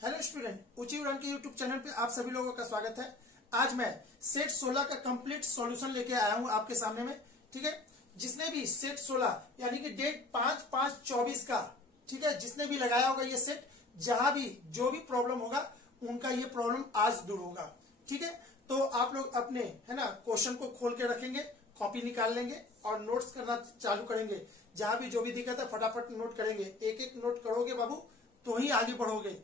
Hello student, ऊंची उड़ान के यूट्यूब चैनल पे आप सभी लोगों का स्वागत है। आज मैं सेट 16 का कंप्लीट सॉल्यूशन लेके आया हूं आपके सामने में। ठीक है, जिसने भी सेट 16 यानी कि डेट 5/5/24 का, ठीक है, जिसने भी लगाया होगा ये सेट, जहां भी जो भी प्रॉब्लम होगा उनका ये प्रॉब्लम आज दूर होगा। ठीक है, तो आप लोग अपने है ना क्वेश्चन को खोल के रखेंगे, कॉपी निकाल लेंगे और नोट्स करना चालू करेंगे। जहां भी जो भी दिक्कत है फटाफट नोट करेंगे। एक एक नोट करोगे बाबू तो ही आगे बढ़ोगे।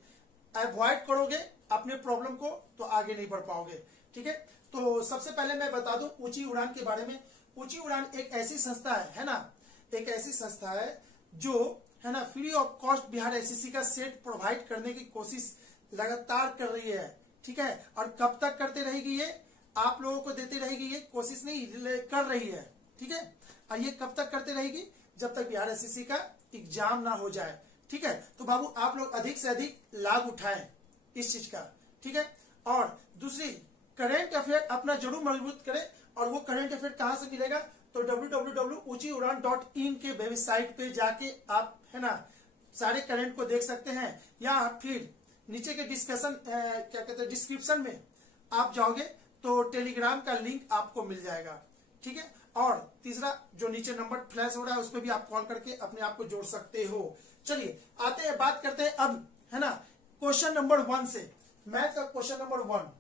अवॉइड करोगे अपने प्रॉब्लम को तो आगे नहीं बढ़ पाओगे। ठीक है, तो सबसे पहले मैं बता दूं ऊंची उड़ान के बारे में। ऊंची उड़ान एक ऐसी संस्था है ना, एक ऐसी संस्था है जो है ना free of cost Bihar SSC का सेट प्रोवाइड करने की कोशिश लगातार कर रही है। ठीक है, और कब तक करते रहेगी ये, आप लोगों को देती रहेगी, ये कोशिश नहीं कर रही है। ठीक है, और ये कब तक करते रहेगी, जब तक बिहार एसएससी का एग्जाम ना हो जाए। ठीक है, तो बाबू आप लोग अधिक से अधिक लाभ उठाएं इस चीज का। ठीक है, और दूसरी करंट अफेयर अपना जरूर मजबूत करें। और वो करंट अफेयर कहां से मिलेगा, तो www.uchiudan.in के वेबसाइट पे जाके आप है ना सारे करंट को देख सकते हैं, या फिर नीचे के डिस्कशन क्या कहते हैं डिस्क्रिप्शन में आप जाओगे तो टेलीग्राम का लिंक आपको मिल जाएगा। ठीक है, और तीसरा जो नीचे नंबर फ्लैश हो रहा है उस पर भी आप कॉल करके अपने आप को जोड़ सकते हो। चलिए आते हैं, बात करते हैं अब है ना क्वेश्चन नंबर 1 से। मैथ का क्वेश्चन नंबर 1।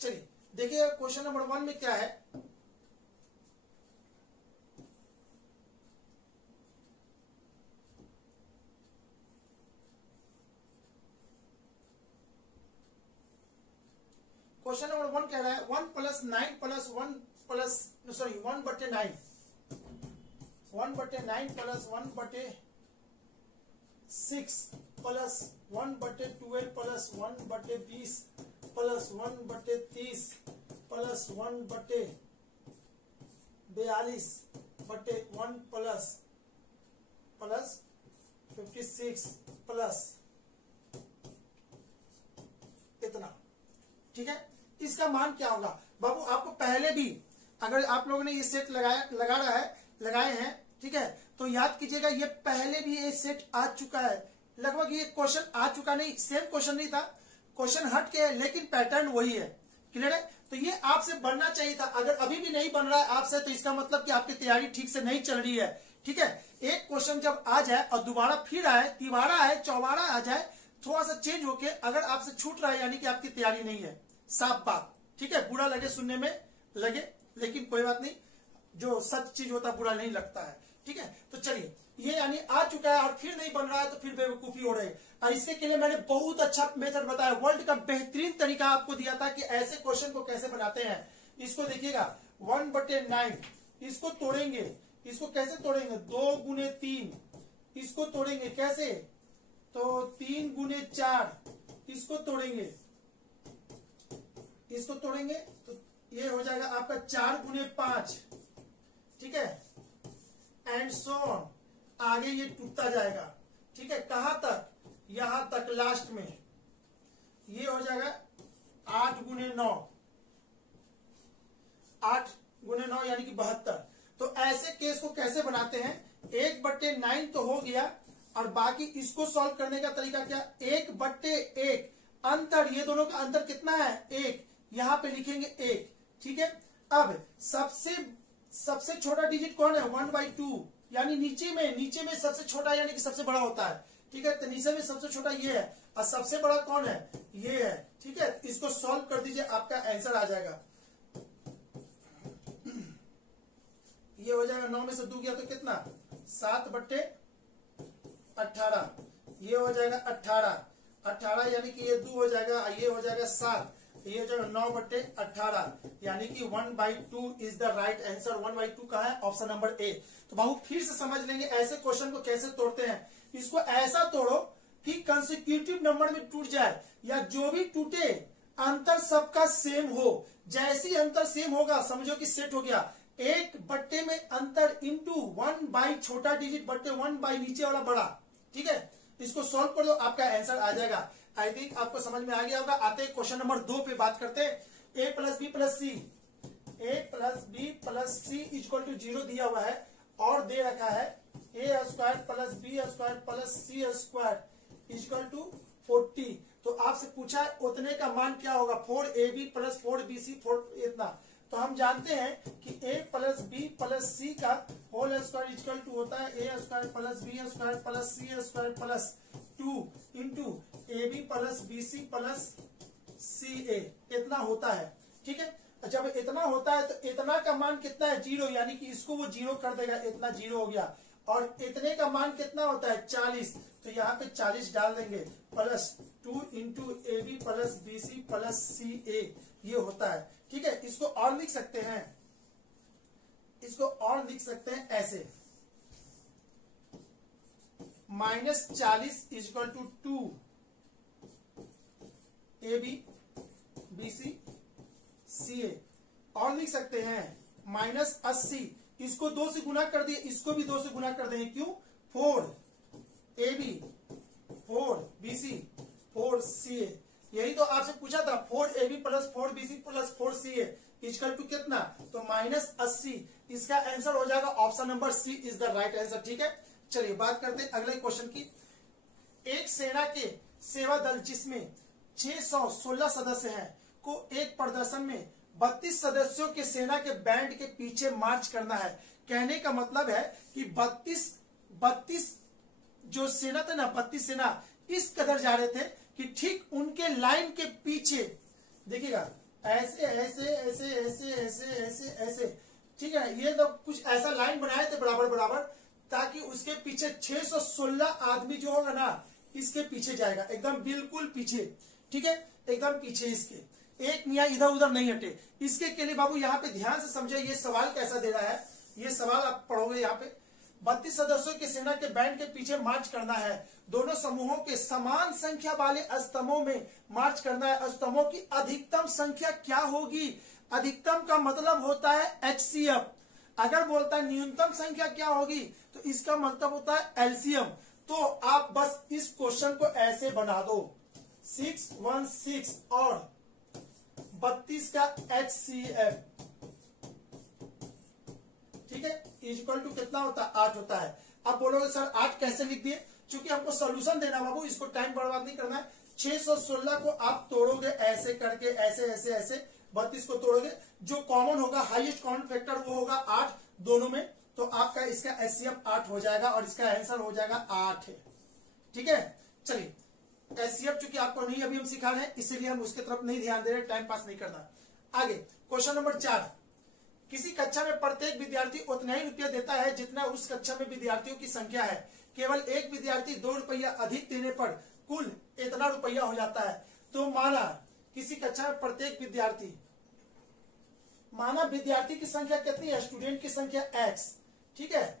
चलिए देखिए क्वेश्चन नंबर 1 में क्या है। क्वेश्चन नंबर 1 कह रहा है 1 + 9 + 1 plus 1/9 1/9 + 1/6 plus 1/12 plus 1/20 plus 1/30 plus 1/42/1 plus 56 plus इतना। ठीक है, इसका मान क्या होगा बाबू। आपको पहले भी अगर आप लोगों ने ये सेट लगाए हैं, ठीक है, तो याद कीजिएगा ये पहले भी ये सेट आ चुका है। लगभग ये क्वेश्चन आ चुका, नहीं सेम क्वेश्चन नहीं था, क्वेश्चन हट के है लेकिन पैटर्न वही है। क्लियर है, तो ये आपसे बनना चाहिए था। अगर अभी भी नहीं बन रहा है आपसे तो इसका मतलब कि आपकी तैयारी ठीक से नहीं चल रही है। ठीक है, एक क्वेश्चन जब आ जाए और दोबारा फिर आए, तिबारा आए, चौबारा आ जाए, थोड़ा सा चेंज होके अगर आपसे छूट रहा है यानी कि आपकी तैयारी नहीं है, साफ बात। ठीक है, बुरा लगे सुनने में लगे, लेकिन कोई बात नहीं, जो सच चीज होता बुरा नहीं लगता है। ठीक है, तो चलिए ये यानी आ चुका है और फिर नहीं बन रहा है तो फिर बेवकूफी हो रही है। और इसके के लिए मैंने बहुत अच्छा मेथड बताया, वर्ल्ड का बेहतरीन तरीका आपको दिया था कि ऐसे क्वेश्चन को कैसे बनाते हैं। इसको देखिएगा 1/9, इसको तोड़ेंगे, इसको कैसे तोड़ेंगे 2 × 3, इसको तोड़ेंगे कैसे, तो 3 × 4, इसको तोड़ेंगे, इसको तोड़ेंगे तो ये हो जाएगा आपका 4 × 5। ठीक है, एंड सो ऑन, आगे ये टूटता जाएगा। ठीक है, कहां तक, यहां तक लास्ट में ये हो जाएगा 8 × 9, 8 × 9 यानी कि 72। तो ऐसे केस को कैसे बनाते हैं, 1/9 तो हो गया और बाकी इसको सॉल्व करने का तरीका क्या, 1/1 अंतर, ये दोनों का अंतर कितना है 1, यहां पे लिखेंगे 1। ठीक है, अब सबसे छोटा डिजिट कौन है 1/2, यानी नीचे में सबसे छोटा यानी कि सबसे बड़ा होता है। ठीक है, तो नीचे में सबसे छोटा ये है और सबसे बड़ा कौन है, ये है। ठीक है, इसको सॉल्व कर दीजिए, आपका आंसर आ जाएगा। ये हो जाएगा 9 में से 2 गया तो कितना 7/18, ये हो जाएगा 18 यानी कि ये 2 हो जाएगा, ये हो जाएगा 7, ये हो जाएगा 9/18 यानी कि 1/2 इज द राइट आंसर। 1/2 का है ऑप्शन नंबर ए। तो बाबू फिर से समझ लेंगे ऐसे क्वेश्चन को कैसे तोड़ते हैं। इसको ऐसा तोड़ो कि कंसेक्यूटिव नंबर में टूट जाए, या जो भी टूटे अंतर सबका सेम हो। जैसे ही अंतर सेम होगा समझो कि सेट हो गया। एक बट्टे में अंतर इंटू 1 बाई छोटा डिजिट बट्टे 1 बाई नीचे वाला बड़ा। ठीक है, इसको सॉल्व कर दो, आपका आंसर आ जाएगा। आई थिंक आपको समझ में आ गया होगा। आते हैं क्वेश्चन नंबर 2 पे बात करते हैं। a plus B plus C, a plus B plus C equal to 0 दिया हुआ है और दे रखा है a square plus B square plus C square equal to 40। तो आपसे पूछा है उतने का मान क्या होगा, 4ab प्लस 4bc 4 इतना। तो हम जानते हैं कि a plus B plus C का होल स्क्वायर इक्वल टू होता है a square plus B square plus C square plus 2 into A B plus B C plus C A, इतना होता है। ठीक है, जब इतना होता है तो इतना का मान कितना है, 0, यानी कि इसको वो 0 कर देगा, इतना 0 हो गया। और इतने का मान कितना होता है, 40, तो यहाँ पे 40 डाल देंगे plus 2 into A B plus B C plus C A, ये होता है। ठीक है, इसको और लिख सकते हैं, इसको और लिख सकते हैं ऐसे, -40 equal to 2 A B B C C A. और लिख सकते हैं -80, इसको 2 से गुना कर दिए, इसको भी 2 से गुना कर देंगे, क्यों, 4 A B 4 B C 4 C ए। यही तो आपसे पूछा था, 4 A B plus 4 B C plus 4 C A equal to कितना, तो -80। इसका आंसर हो जाएगा option number C is the right answer. ठीक है, चलिए बात करते हैं अगले क्वेश्चन की। एक सेना के सेवा दल जिसमें 616 सदस्य हैं को एक प्रदर्शन में 32 सदस्यों के सेना के बैंड के पीछे मार्च करना है। कहने का मतलब है कि 32 जो सेना थे ना, 32 सेना इस कदर जा रहे थे कि ठीक उनके लाइन के पीछे देखिएगा, ऐसे ऐसे ऐसे ऐसे ऐसे ऐसे ऐसे। ठीक है, ये तो कुछ ऐसा लाइन बनाए थे बराबर बराबर, ताकि उसके पीछे 616 आदमी जो होगा ना, इसके पीछे जाएगा, एकदम बिल्कुल पीछे। ठीक है, एकदम पीछे इसके, एक मियाँ इधर उधर नहीं हटे। इसके के लिए बाबू यहाँ पे ध्यान से समझे, ये सवाल कैसा दे रहा है, ये सवाल आप पढ़ोगे यहाँ पे। 32 सदस्यों के सेना के बैंड के पीछे मार्च करना है, दोनों समूहों के समान संख्या वाले स्तंभों में मार्च करना है। स्तंभों की अधिकतम संख्या क्या होगी, अधिकतम का मतलब होता है HCF। अगर बोलता है न्यूनतम संख्या क्या होगी, तो इसका मतलब होता है LCM। तो आप बस इस क्वेश्चन को ऐसे बना दो, 616 और 32 का HCF, ठीक है, इक्वल टू कितना होता है, 8 होता है। अब बोलोगे सर 8 कैसे लिख दिए, क्योंकि हमको सॉल्यूशन देना बाबू, इसको टाइम बर्बाद नहीं करना है। 616 को आप तोड़ोगे ऐसे करके, ऐसे ऐसे ऐसे, 32 को तोड़ोगे, जो कॉमन होगा हाईएस्ट कॉमन फैक्टर वो होगा 8 दोनों में, तो आपका इसका HCF 8 हो जाएगा और इसका आंसर हो जाएगा 8 है। ठीक है, चलिए HCF चूंकि आपको नहीं अभी हम सिखा रहे हैं, इसीलिए हम उसके तरफ नहीं ध्यान दे रहे, टाइम पास नहीं करना। आगे क्वेश्चन नंबर 4, किसी कक्षा में प्रत्येक विद्यार्थी उतना ही रुपया देता है जितना उस कक्षा में विद्यार्थियों की संख्या है। केवल एक विद्यार्थी 2 रुपया अधिक देने पर कुल इतना रुपया हो जाता है। तो माना किसी कक्षा में प्रत्येक विद्यार्थी, माना विद्यार्थी की संख्या कितनी है, स्टूडेंट की संख्या x, ठीक है,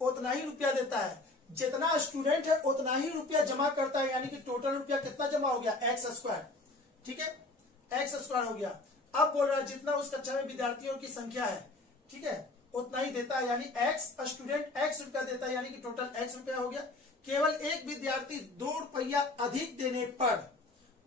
उतना ही रुपया देता है। जितना स्टूडेंट है उतना ही रुपया जमा करता है, यानी कि टोटल रुपया कितना जमा हो गया, x स्क्वायर। ठीक है, x स्क्वायर हो गया। अब बोल रहा है जितना उस कक्षा में विद्यार्थियों की संख्या है, ठीक है, उतना ही देता है, यानी x स्टूडेंट x रुपया देता है, यानी कि टोटल x रुपया हो गया। केवल एक विद्यार्थी 2 रुपया अधिक देने पर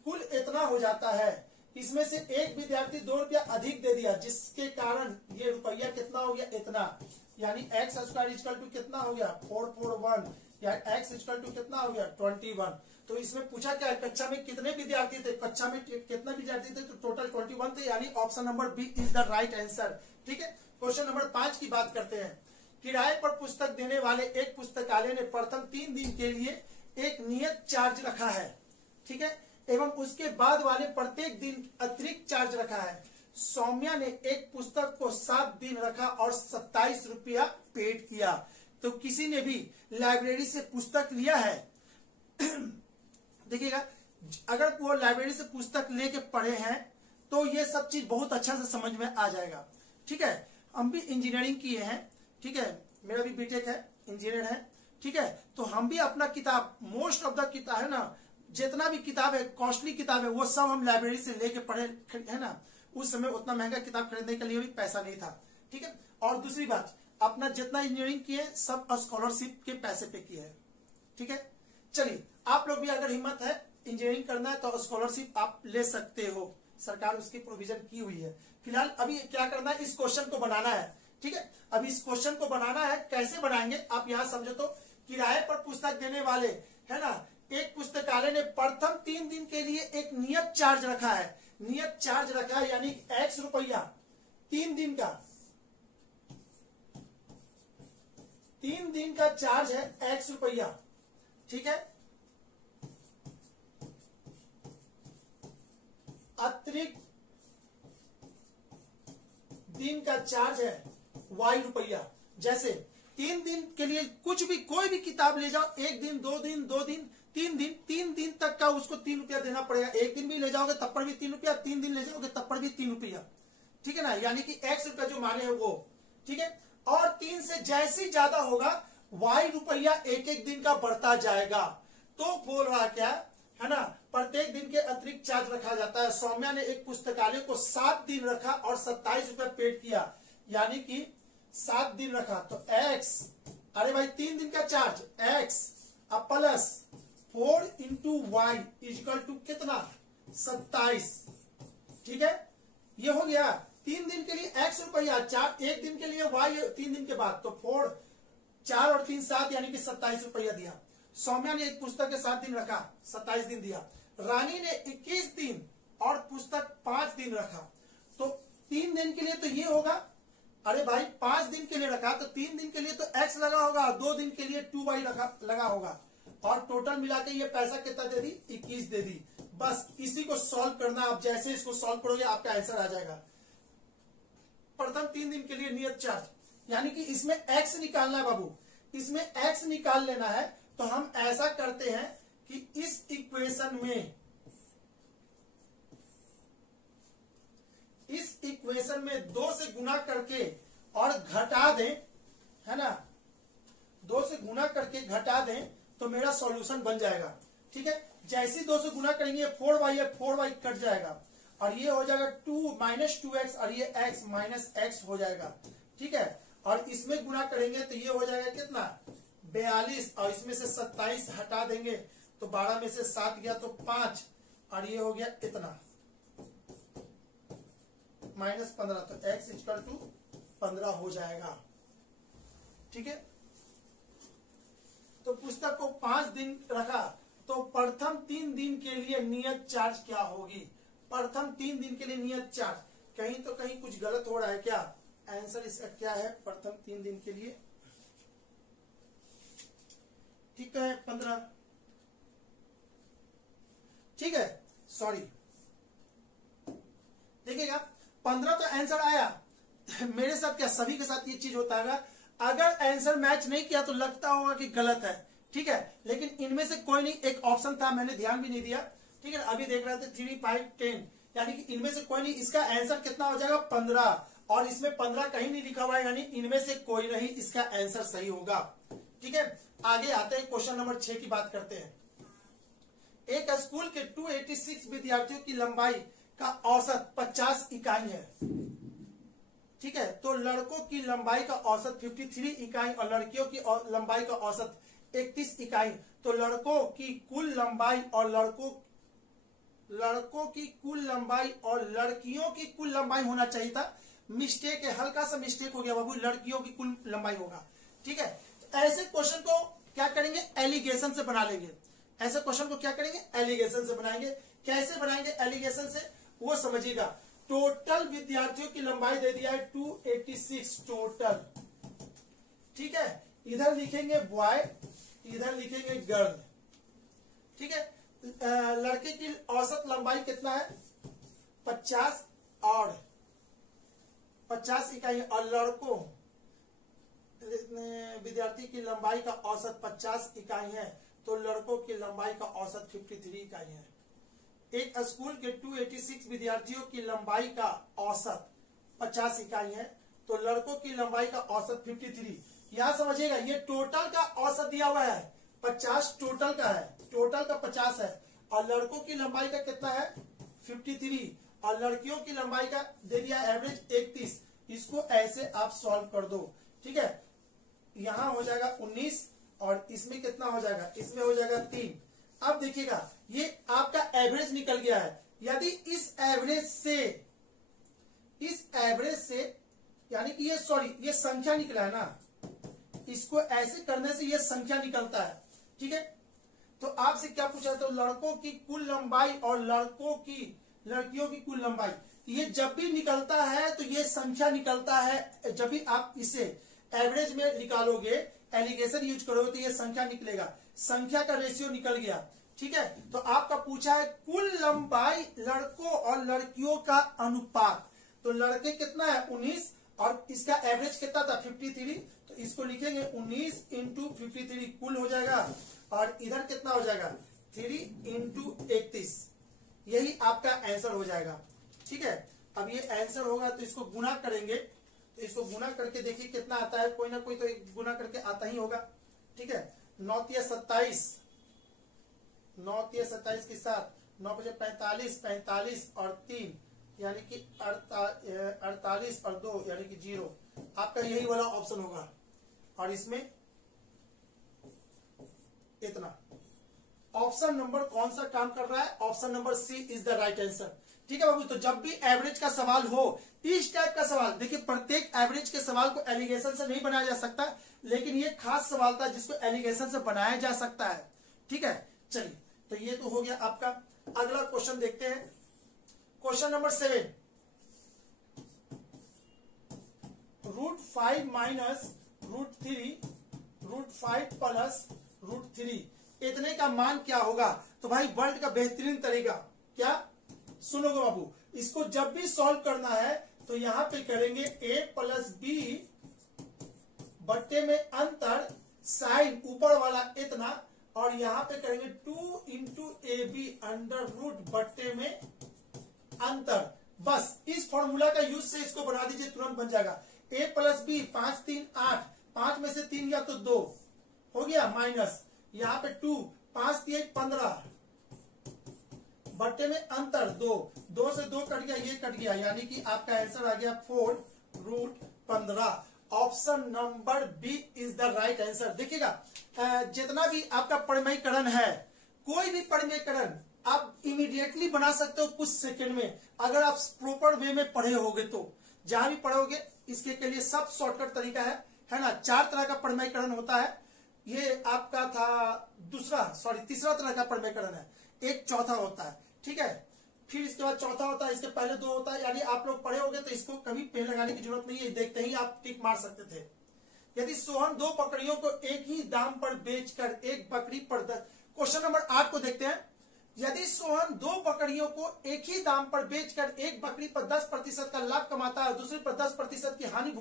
कुल इतना हो जाता है। इसमें से एक विद्यार्थी 2 रुपया अधिक दे दिया, जिसके कारण ये रुपया कितना हो गया, इतना, यानी x स्क्वायर इक्वल टू कितना हो गया, 441, या x इक्वल टू कितना हो गया, 21। तो इसमें पूछा क्या है, कक्षा में कितने विद्यार्थी थे, कक्षा में कितने विद्यार्थी थे, तो टोटल 21 थे, यानी option number B is the right answer. ठीक है, क्वेश्चन नंबर 5 की बात करते हैं। किराए पर पुस्तक देने वाले एक पुस्तकालय ने प्रथम 3 दिन के लिए एक नियत चार्ज रखा है, ठीक है, एवं उसके बाद वाले प्रत्येक दिन अतिरिक्त चार्ज रखा है। सौम्या ने एक पुस्तक को 7 दिन रखा और 27 रुपया पेड किया। तो किसी ने भी लाइब्रेरी से पुस्तक लिया है, देखिएगा, अगर वो लाइब्रेरी से पुस्तक लेके पढ़े हैं तो ये सब चीज बहुत अच्छा से समझ में आ जाएगा। ठीक है, हम भी इंजीनियरिंग किए हैं, ठीक है, मेरा भी बीटेक है, इंजीनियर है, ठीक है, तो हम भी अपना किताब, मोस्ट ऑफ द किताब है ना, जितना भी किताब है, कॉस्टली किताब है, वो सब हम लाइब्रेरी से लेके पढ़े है ना। उस समय उतना महंगा किताब खरीदने के लिए भी पैसा नहीं था, ठीक है। और दूसरी बात, अपना जितना इंजीनियरिंग किए सब स्कॉलरशिप के पैसे पे किए हैं। ठीक है, चलिए आप लोग भी अगर हिम्मत है इंजीनियरिंग करना है तो स्कॉलरशिप आप ले सकते हो, सरकार उसकी प्रोविजन की हुई है। फिलहाल अभी क्या करना है, इस क्वेश्चन को बनाना है। ठीक है, अब इस क्वेश्चन को बनाना है, कैसे बनाएंगे आप यहाँ समझो तो। किराए पर पुस्तक देने वाले है ना, एक पुस्तकालय ने प्रथम 3 दिन के लिए एक नियत चार्ज रखा है, नियत चार्ज रखा है यानी X रुपया 3 दिन का, 3 दिन का चार्ज है X रुपया। ठीक है, अतिरिक्त दिन का चार्ज है Y रुपया। जैसे 3 दिन के लिए कुछ भी कोई भी किताब ले जाओ, 1 दिन 2 दिन 2 दिन 3 दिन तक का उसको 3 रुपया देना पड़ेगा। 1 दिन भी ले जाओगे तब पर भी 3 रुपया, 3 दिन ले जाओगे तब पर भी 3 रुपया। ठीक है ना, यानी कि X रुपया जो माने हैं वो। ठीक है, और 3 से जैसे ज्यादा होगा Y रुपया एक एक दिन का बढ़ता जाएगा। तो बोल रहा क्या है ना, प्रत्येक दिन के अतिरिक्त चार्ज रखा जाता है। सौम्या ने एक पुस्तकालय को 7 दिन रखा और 27 रुपया पेड किया, यानी कि 7 दिन रखा तो X, अरे भाई 3 दिन का चार्ज X अब plus 4 into Y equal to कितना 27। ठीक है, ये हो गया 3 दिन के लिए X रुपया, 1 दिन के लिए Y 3 दिन के बाद, तो 4 और 3 7 यानी कि 27 रुपया दिया। सौम्या ने एक पुस्तक के 7 दिन रखा, 27 दिन दिया। रानी ने 21 दिन और पुस्तक 5 दिन रखा, तो 3 दिन के लिए तो ये होगा, अरे भाई 5 दिन के लिए रखा तो 3 दिन के लिए तो X लगा होगा, 2 दिन के लिए 2Y लगा होगा, और टोटल मिला के ये पैसा कितना दे दी 21 दे दी। बस इसी को सॉल्व करना, आप जैसे इसको सॉल्व करोगे आपका आंसर आ जाएगा। प्रथम 3 दिन के लिए नियत चार्ज, यानी कि इसमें X निकालना है बाबू, इसमें X निकाल लेना है। तो हम ऐसा करते हैं कि इस इक्वेशन में 2 से गुना करके और घटा दें, है ना, 2 से गुना करके घटा दें तो मेरा सॉल्यूशन बन जाएगा। ठीक है, जैसे 2 से गुना करेंगे 4y है, 4y कट जाएगा और ये हो जाएगा 2 माइनस 2x और ये x माइनस x हो जाएगा। ठीक है, और इसमें गुना करेंगे तो ये हो जाएगा कितना 42 और इसमें से 27 हटा देंगे तो 12 में से 7 गया तो 5 और ये हो गया इतना माइनस 15, तो x इक्वल टू 15 हो जाएगा। ठीक है, तो पुस्तक को 5 दिन रखा तो प्रथम 3 दिन के लिए नियत चार्ज क्या होगी। प्रथम 3 दिन के लिए नियत चार्ज, कहीं तो कहीं कुछ गलत हो रहा है क्या, आंसर इसका क्या है प्रथम 3 दिन के लिए, ठीक है 15। ठीक है, सॉरी देखिएगा 15 तो आंसर आया। मेरे साथ क्या सभी के साथ ये चीज होता है, अगर आंसर मैच नहीं किया तो लगता होगा कि गलत है। ठीक है, लेकिन इनमें से कोई नहीं, एक ऑप्शन था मैंने ध्यान भी नहीं दिया। ठीक है, अभी देख रहे थे 3 5 10, यानी कि इनमें से कोई नहीं, इसका आंसर कितना हो जाएगा 15 और इसमें 15 कहीं नहीं लिखा हुआ है, यानी इनमें से कोई नहीं इसका आंसर सही होगा। ठीक है, आगे आते हैं क्वेश्चन नंबर 6 की बात करते हैं। एक स्कूल के 286 विद्यार्थियों की लंबाई का औसत 50 इकाई है। ठीक है, तो लड़कों की लंबाई का औसत 53 इकाई और लड़कियों की लंबाई का औसत 31 इकाई। तो लड़कों की कुल लंबाई और लड़कों की कुल लंबाई और लड़कियों की कुल लंबाई होना चाहिए था, मिस्टेक है, हल्का सा मिस्टेक हो गया बाबू, लड़कियों की कुल लंबाई होगा। ठीक है, तो ऐसे क्वेश्चन को क्या करेंगे, एलिगेशन से बना लेंगे। ऐसे क्वेश्चन को क्या करेंगे, एलिगेशन से बनाएंगे। कैसे बनाएंगे एलिगेशन से वो समझिएगा। टोटल विद्यार्थियों की लंबाई दे दिया है 286 टोटल। ठीक है, इधर लिखेंगे बॉय, इधर लिखेंगे गर्ल। ठीक है, लड़के की औसत लंबाई कितना है 50 और 50 इकाई, और लड़कों विद्यार्थी की लंबाई का औसत 50 इकाई है, तो लड़कों की लंबाई का औसत 53 इकाई है। एक स्कूल के 286 विद्यार्थियों की लंबाई का औसत 50 इकाई है, तो लड़कों की लंबाई का औसत 53। यहां समझिएगा, ये टोटल का औसत दिया हुआ है 50, टोटल का है, टोटल का 50 है, और लड़कों की लंबाई का कितना है 53, और लड़कियों की लंबाई का दे दिया एवरेज 31। इसको ऐसे आप सॉल्व कर दो, ठीक है। यहां हो जाएगा 19 और इसमें कितना हो जाएगा, इसमें हो जाएगा 3। अब देखिएगा ये आपका एवरेज निकल गया है। यदि इस एवरेज से यानी कि ये संख्या निकला है ना, इसको ऐसे करने से ये संख्या निकलता है, ठीक है। तो आपसे क्या पूछा, तो लड़कों की कुल लंबाई और लड़कियों की कुल लंबाई, ये जब भी निकलता है तो ये संख्या निकलता है। जब भी आप इसे एवरेज में निकालोगे, एलिगेशन यूज करोगे तो ये संख्या निकलेगा, संख्या का रेशियो निकल गया, ठीक है। तो आपका पूछा है कुल लंबाई लड़कों और लड़कियों का अनुपात, तो लड़के कितना है 19 और इसका एवरेज कितना था 53, तो इसको लिखेंगे 19 इंटू 53 कुल हो जाएगा, और इधर कितना हो जाएगा 3 इंटू 31, यही आपका आंसर हो जाएगा, ठीक है। अब ये आंसर होगा तो इसको गुना करेंगे, तो इसको गुना करके देखिए कितना आता है, कोई ना कोई तो गुना करके आता ही होगा, ठीक है। 9 तिया 27, 9 तिया 27 के साथ 9 बजे 45, 45 और 3 यानी कि 48 और 2 यानी कि 0, आपका यही वाला ऑप्शन होगा। और इसमें इतना ऑप्शन नंबर कौन सा काम कर रहा है, option number C is the right answer, ठीक है बाबू। तो जब भी एवरेज का सवाल हो, इस टाइप का सवाल, देखिए प्रत्येक एवरेज के सवाल को एलिगेशन से नहीं बनाया जा सकता, लेकिन ये खास सवाल था जिसको एलिगेशन से बनाया जा सकता है, ठीक है। चलिए, तो ये तो हो गया आपका। अगला क्वेश्चन देखते हैं, क्वेश्चन नंबर 7, √5 माइनस √3 √5 प्लस √3 इतने का मान क्या होगा। तो भाई वर्ल्ड का बेहतरीन तरीका क्या, सुनोगे बाबू, इसको जब भी सॉल्व करना है तो यहां पे करेंगे a प्लस बी बट्टे में अंतर, साइन ऊपर वाला इतना, और यहां पे करेंगे 2 into A B under root बट्टे में अंतर। बस इस फॉर्मूला का यूज से इसको बना दीजिए, तुरंत बन जाएगा। a प्लस बी 5 3 8, 5 में से 3 गया तो 2 हो गया, माइनस यहाँ पे 2, 5 3 15 बट्टे में अंतर 2, 2 से 2 कट गया, ये कट गया, यानी कि आपका आंसर आ गया 4√15। Option number B is the right answer. देखिएगा जितना भी आपका परिमयकरण है, कोई भी परिमयकरण आप इमीडिएटली बना सकते हो कुछ सेकंड में, अगर आप प्रॉपर वे में पढ़े होगे तो। जहां भी पढ़ोगे इसके के लिए सब शॉर्टकट तरीका है ना। 4 तरह का परिमयकरण होता है, ये आपका था तीसरा तरह का परिमयकरण है, एक चौथा होता है, ठीक है। फिर इसके बाद चौथा होता है, इसके पहले 2 होता है, यानी आप लोग पढ़े होंगे तो इसको कभी पेन लगाने की जरूरत नहीं है, देखते ही आप टिक मार सकते थे। यदि सोहन 2 बकरियों को एक ही दाम पर बेचकर एक बकरी पर 10, क्वेश्चन नंबर 8 को देखते हैं। यदि सोहन 2 बकरियों को एक ही दाम पर बेचकर एक बकरी पर 10% का लाभ कमाता है, दूसरे पर 10% की हानि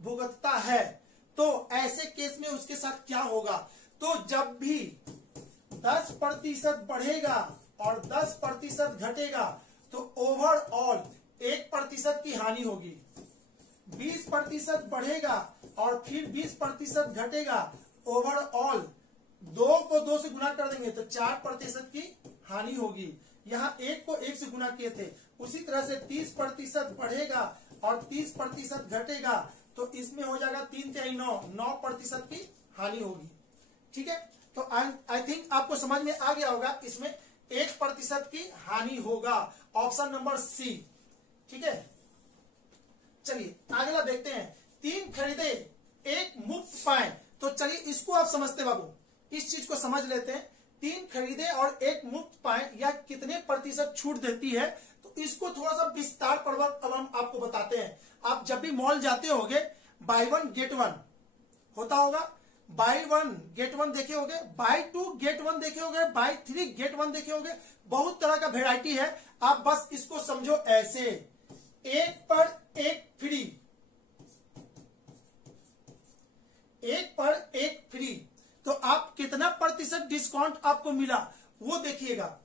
भुगतता है, तो ऐसे केस में उसके साथ क्या होगा। तो जब भी 10% बढ़ेगा और 10% घटेगा तो ओवरऑल 1% की हानि होगी। 20% बढ़ेगा और फिर 20% घटेगा, ओवरऑल 2 को 2 से गुना कर देंगे तो 4% की हानि होगी। यहाँ 1 को 1 से गुना किए थे। उसी तरह से 30% बढ़ेगा और 30% घटेगा, तो इसमें हो जाएगा 3 3 9, 9% की हानि होगी, ठीक है। तो आई थिंक आपको समझ में आ गया होगा, इसमें 1% की हानि होगा, ऑप्शन नंबर सी, ठीक है। चलिए अगला देखते हैं, 3 खरीदे 1 मुफ्त पाए। तो चलिए इसको आप समझते बाबू, इस चीज को समझ लेते हैं। 3 खरीदे और 1 मुफ्त पाए, या कितने % छूट देती है, तो इसको थोड़ा सा विस्तार पूर्वक अब हम आपको बताते हैं। आप जब भी मॉल जाते होगे, बाय 1 गेट 1 होता होगा, बाय 1 गेट 1 देखे होगे, बाय 2 गेट 1 देखे होगे, बाय 3 गेट 1 देखे होगे, बहुत तरह का वेराइटी है। आप बस इसको समझो ऐसे, 1 पर 1 फ्री, 1 पर 1 फ्री, तो आप कितना % डिस्काउंट आपको मिला वो देखिएगा,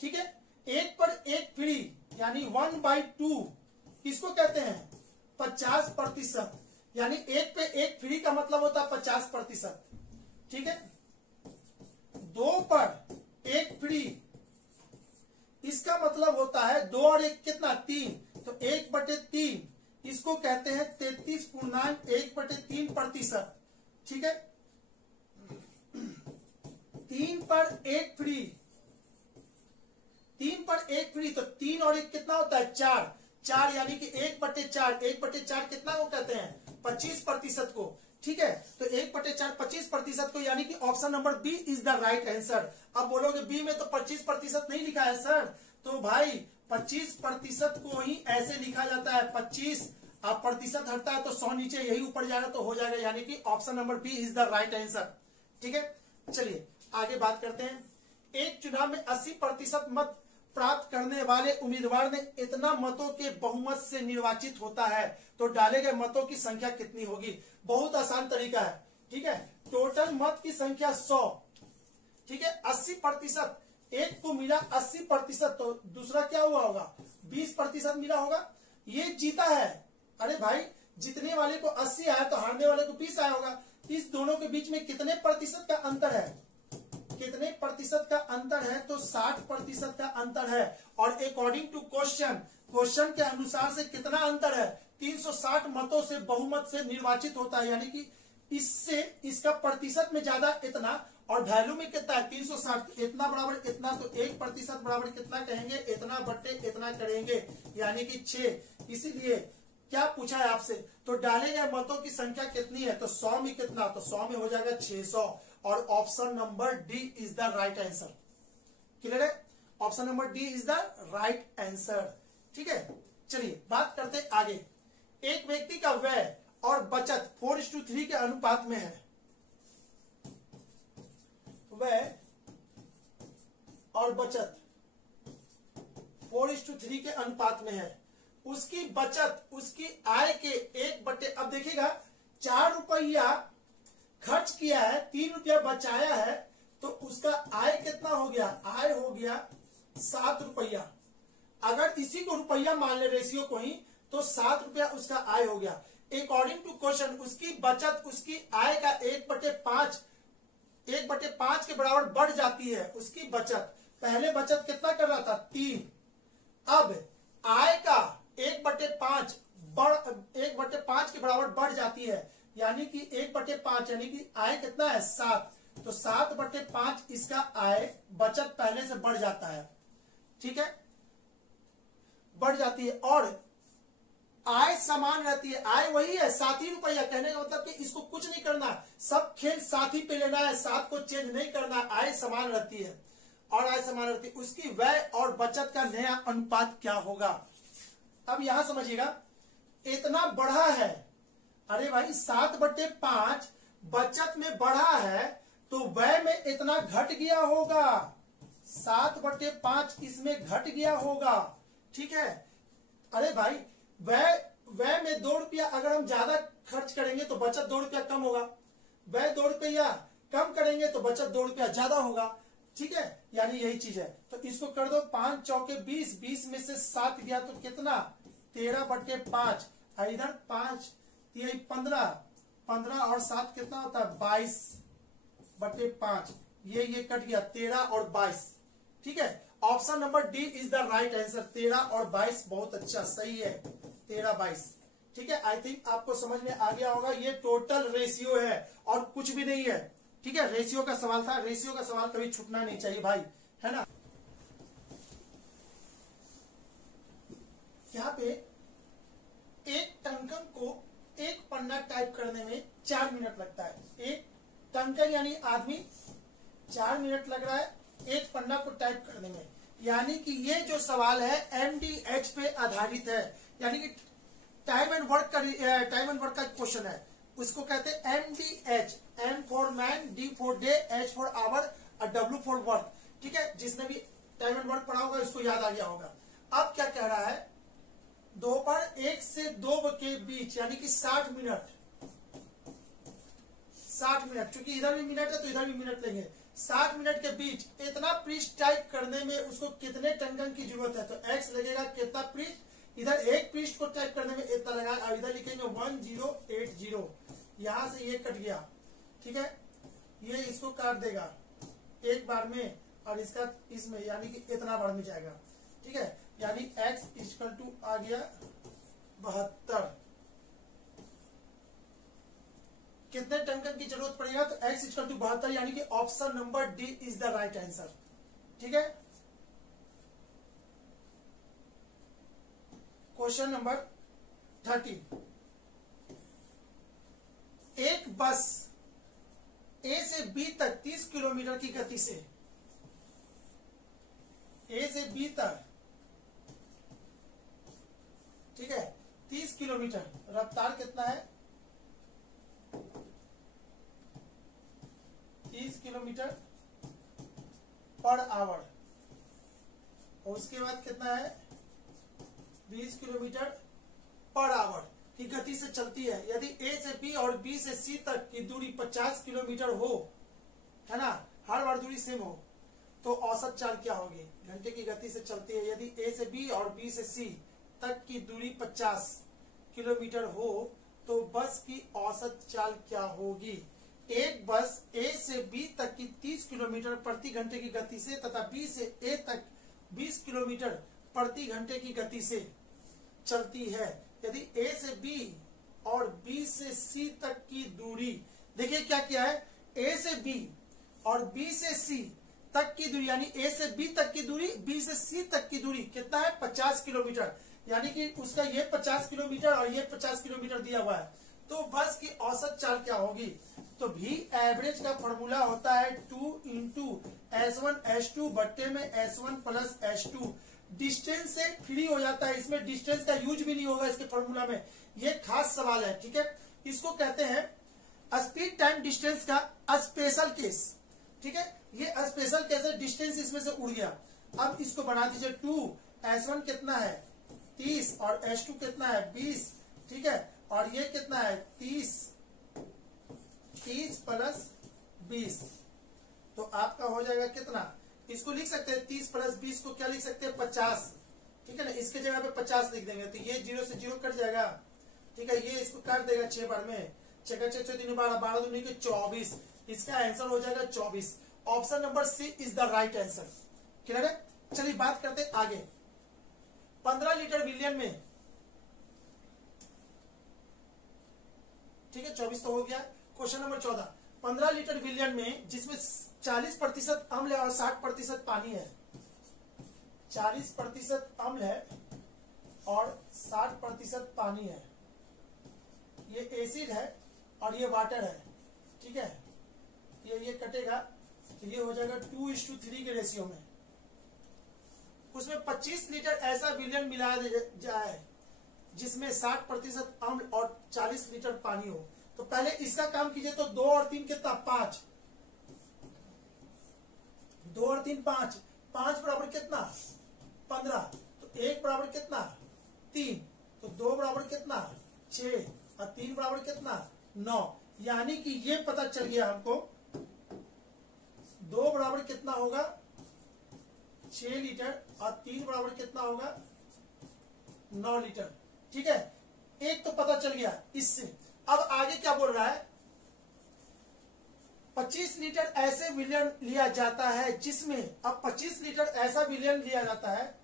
ठीक है। 1 पर 1 फ्री यानी 1/2 किसको कहते हैं, 50%, यानी 1 पे 1 फ्री का मतलब होता है 50%, ठीक है। 2 पर 1 फ्री, इसका मतलब होता है 2 और 1 कितना 3, तो 1/3, इसको कहते हैं 33.1/3%। ठीक है, 3 पर 1 फ्री, 3 पर 1 फ्री, तो 3 और 1 कितना होता है 4, 4 यानी कि 1/4, 1/4 कितना को कहते हैं 25% को। ठीक है, तो 1/4 25% को, यानी कि option number B is the right answer. अब बोलोगे बी में तो 25% नहीं लिखा है सर, तो भाई 25% को ही ऐसे लिखा जाता है, 25 अब प्रतिशत हटता है तो 100 नीचे यही ऊपर जाएगा तो हो जाएगा, यानी कि option number B is the right answer. ठीक है, चलिए आगे बात करते हैं। एक चुनाव में 80% मत प्राप्त करने वाले उम्मीदवार ने इतना मतों के बहुमत से निर्वाचित होता है तो डाले गए मतों की संख्या कितनी होगी। बहुत आसान तरीका है। ठीक है, टोटल मत की संख्या 100। ठीक है, 80%, एक को मिला 80%, तो दूसरा क्या हुआ होगा 20% मिला होगा, ये जीता है। अरे भाई, जीतने वाले को 80 आया तो हारने वाले को 20 आया होगा। इस दोनों के बीच में कितने प्रतिशत का अंतर है, कितने प्रतिशत का अंतर है, तो 60% का अंतर है। और अकॉर्डिंग टू क्वेश्चन, क्वेश्चन के अनुसार से कितना अंतर है 360 मतों से बहुमत से निर्वाचित होता है, यानी कि इससे इसका प्रतिशत में ज्यादा इतना और वैल्यू में कितना है 360, इतना बराबर इतना, तो 1% बराबर कितना कहेंगे इतना बट्टे इतना करेंगे, यानी कि 6। इसीलिए क्या पूछा है आपसे, तो डाले गए मतों की संख्या कितनी है, तो 100 में कितना, तो 100 में हो जाएगा 600, और option number D is the right answer. Clear है, option number D is the right answer. ठीक है, चलिए बात करते हैं आगे। एक व्यक्ति का व्यय और बचत 4:3 के अनुपात में है, व्यय और बचत 4:3 के अनुपात में है। उसकी बचत उसकी आय के 1/, अब देखिएगा 4 रुपया खर्च किया है, 3 रुपया बचाया है, तो उसका आय कितना हो गया, आय हो गया 7 रुपया। अगर इसी को रुपया मान ले रेशियो को ही, तो 7 रुपया उसका आय हो गया। अकॉर्डिंग टू क्वेश्चन उसकी बचत उसकी आय का 1/5 के बराबर बढ़ जाती है। उसकी बचत, पहले बचत कितना कर रहा था 3, अब आय का 1/5 के बराबर बढ़ जाती है, यानी कि 1/5 यानी कि आय कितना है 7, तो 7/5 इसका आय, बचत पहले से बढ़ जाता है। ठीक है, बढ़ जाती है और आय समान रहती है, आय वही है 7 ही रुपया। कहने का मतलब कि इसको कुछ नहीं करना, सब खेल 7 ही पे लेना है, 7 को चेंज नहीं करना, आय समान रहती है और आय समान रहती है। उसकी व्यय और बचत का नया अनुपात क्या होगा। अब यहां समझिएगा, इतना बढ़ा है, अरे भाई 7/5 बचत में बढ़ा है तो व्यय में इतना घट गया होगा, 7/5 इसमें घट गया होगा। ठीक है, अरे भाई व्यय में 2 रुपया अगर हम ज्यादा खर्च करेंगे तो बचत 2 रुपया कम होगा, व्यय 2 रुपया कम करेंगे तो बचत 2 रुपया ज्यादा होगा। ठीक है, यानी यही चीज है। तो इसको कर दो 5 चौके 20, 20 में से 7 गया तो कितना 13/5, इधर 5 15, 15 और 7 कितना होता है 22/5, ये कट गया 13 और 22। ठीक है, option number D is the right answer, 13 और 22 बहुत अच्छा सही है, 13-22। ठीक है, आई थिंक आपको समझ में आ गया होगा, ये टोटल रेशियो है और कुछ भी नहीं है। ठीक है, रेशियो का सवाल था, रेशियो का सवाल कभी छूटना नहीं चाहिए भाई, है ना। यहाँ पे एक टंकन को एक पन्ना टाइप करने में 4 मिनट लगता है। एक टंकन यानी आदमी 4 मिनट लग रहा है एक पन्ना को टाइप करने में, यानी कि ये जो सवाल है MDH पे आधारित है, यानी कि टाइम एंड वर्क का क्वेश्चन है। उसको कहते हैं MDH, M for man, D for day, H for hour और W फॉर वर्क। ठीक है, जिसने भी टाइम एंड वर्क पढ़ा होगा इसको याद आ गया होगा। अब क्या कह रहा है, दोपहर 1 से 2 के बीच, यानी कि 60 मिनट, 60 मिनट, क्योंकि इधर भी मिनट है तो इधर भी मिनट लेंगे। 60 मिनट के बीच इतना पृष्ठ टाइप करने में उसको कितने टंकन की जरूरत है, तो X लगेगा कितना पृष्ठ, इधर एक पृष्ठ को टाइप करने में इतना लगा, और इधर लिखेंगे 1080, यहां से ये कट गया। ठीक है, ये इसको काट देगा एक बार में और इसका इसमें, यानी कि इतना बार में जाएगा। ठीक है, यानी X इक्वल टू आ गया 72। कितने टन की जरूरत पड़ेगा? तो x इक्वल टू 72, यानी कि option number D is the right answer. ठीक है। क्वेश्चन नंबर 13, एक बस ए से बी तक 30 किलोमीटर की गति से, ए से बी तक, ठीक है, 30 किलोमीटर, रफ्तार कितना है? 30 किलोमीटर पर आवर। और उसके बाद कितना है? 20 किलोमीटर पर आवर की गति से चलती है। यदि ए से बी और बी से सी तक की दूरी 50 किलोमीटर हो, है ना, हर बार दूरी सेम हो, तो औसत चाल क्या होगी? घंटे की गति से चलती है। यदि ए से बी और बी से सी तक की दूरी 50 किलोमीटर हो तो बस की औसत चाल क्या होगी? एक बस ए से बी तक की 30 किलोमीटर प्रति घंटे की गति से तथा बी से ए तक 20 किलोमीटर प्रति घंटे की गति से चलती है। यदि ए से बी और बी से सी तक की दूरी, देखिए क्या किया है, ए से बी और बी से सी तक की दूरी, यानी ए से बी तक की दूरी, बी से सी तक की दूरी कितना है? 50 किलोमीटर। यानी कि उसका ये 50 किलोमीटर और ये 50 किलोमीटर दिया हुआ है। तो बस की औसत चाल क्या होगी? तो भी एवरेज का फॉर्मूला होता है 2 इंटू S1 बट्टे में S1 प्लस S2। डिस्टेंस से फ्री हो जाता है, इसमें डिस्टेंस का यूज भी नहीं होगा इसके फॉर्मूला में। ये खास सवाल है, ठीक है। इसको कहते हैं स्पीड टाइम डिस्टेंस का स्पेशल केस, ठीक है। ये स्पेशल केस है, डिस्टेंस इसमें से उड़ गया। अब इसको बना दीजिए 2, S1 कितना है? 30 और S2 कितना है? 20, ठीक है। और ये कितना है? 30 प्लस 20, तो आपका हो जाएगा कितना? इसको लिख सकते हैं 30 प्लस 20 को क्या लिख सकते हैं? 50, ठीक है ना। इसके जगह पे 50 लिख देंगे तो ये 0 से 0 कट जाएगा, ठीक है। ये इसको काट देगा 6 बार में, 6 का 6 12 12 दूनी के 24। इसका आंसर हो जाएगा 24। Option number C is the right answer. Clear है? चलिए बात करते हैं आगे। 15 लीटर विलियन में, ठीक है, 24 तो हो गया। क्वेश्चन नंबर 14, 15 लीटर विलियन में जिसमें 40% अम्ल है और 60% पानी है, 40% अम्ल है और 60% पानी है। ये एसिड है और ये वाटर है, ठीक है। ये कटेगा तो ये हो जाएगा 2:3 के रेशियो में। उसमें 25 लीटर ऐसा विलियन मिलाया जाए जिसमें 60% अम्ल और 40 लीटर पानी हो। तो पहले इसका काम कीजिए। तो 2 और 3 कितना? 5। 2 और 3 5, 5 बराबर कितना? 15। तो 1 बराबर कितना? 3। तो 2 बराबर कितना? 6 और 3 बराबर कितना? 9। यानी कि ये पता चल गया हमको 2 बराबर कितना होगा? 6 लीटर और 3 बराबर कितना होगा? 9 लीटर, ठीक है। एक तो पता चल गया इससे। अब आगे क्या बोल रहा है? 25 लीटर ऐसे विलियन लिया जाता है जिसमें, अब 25 लीटर ऐसा विलियन लिया जाता है,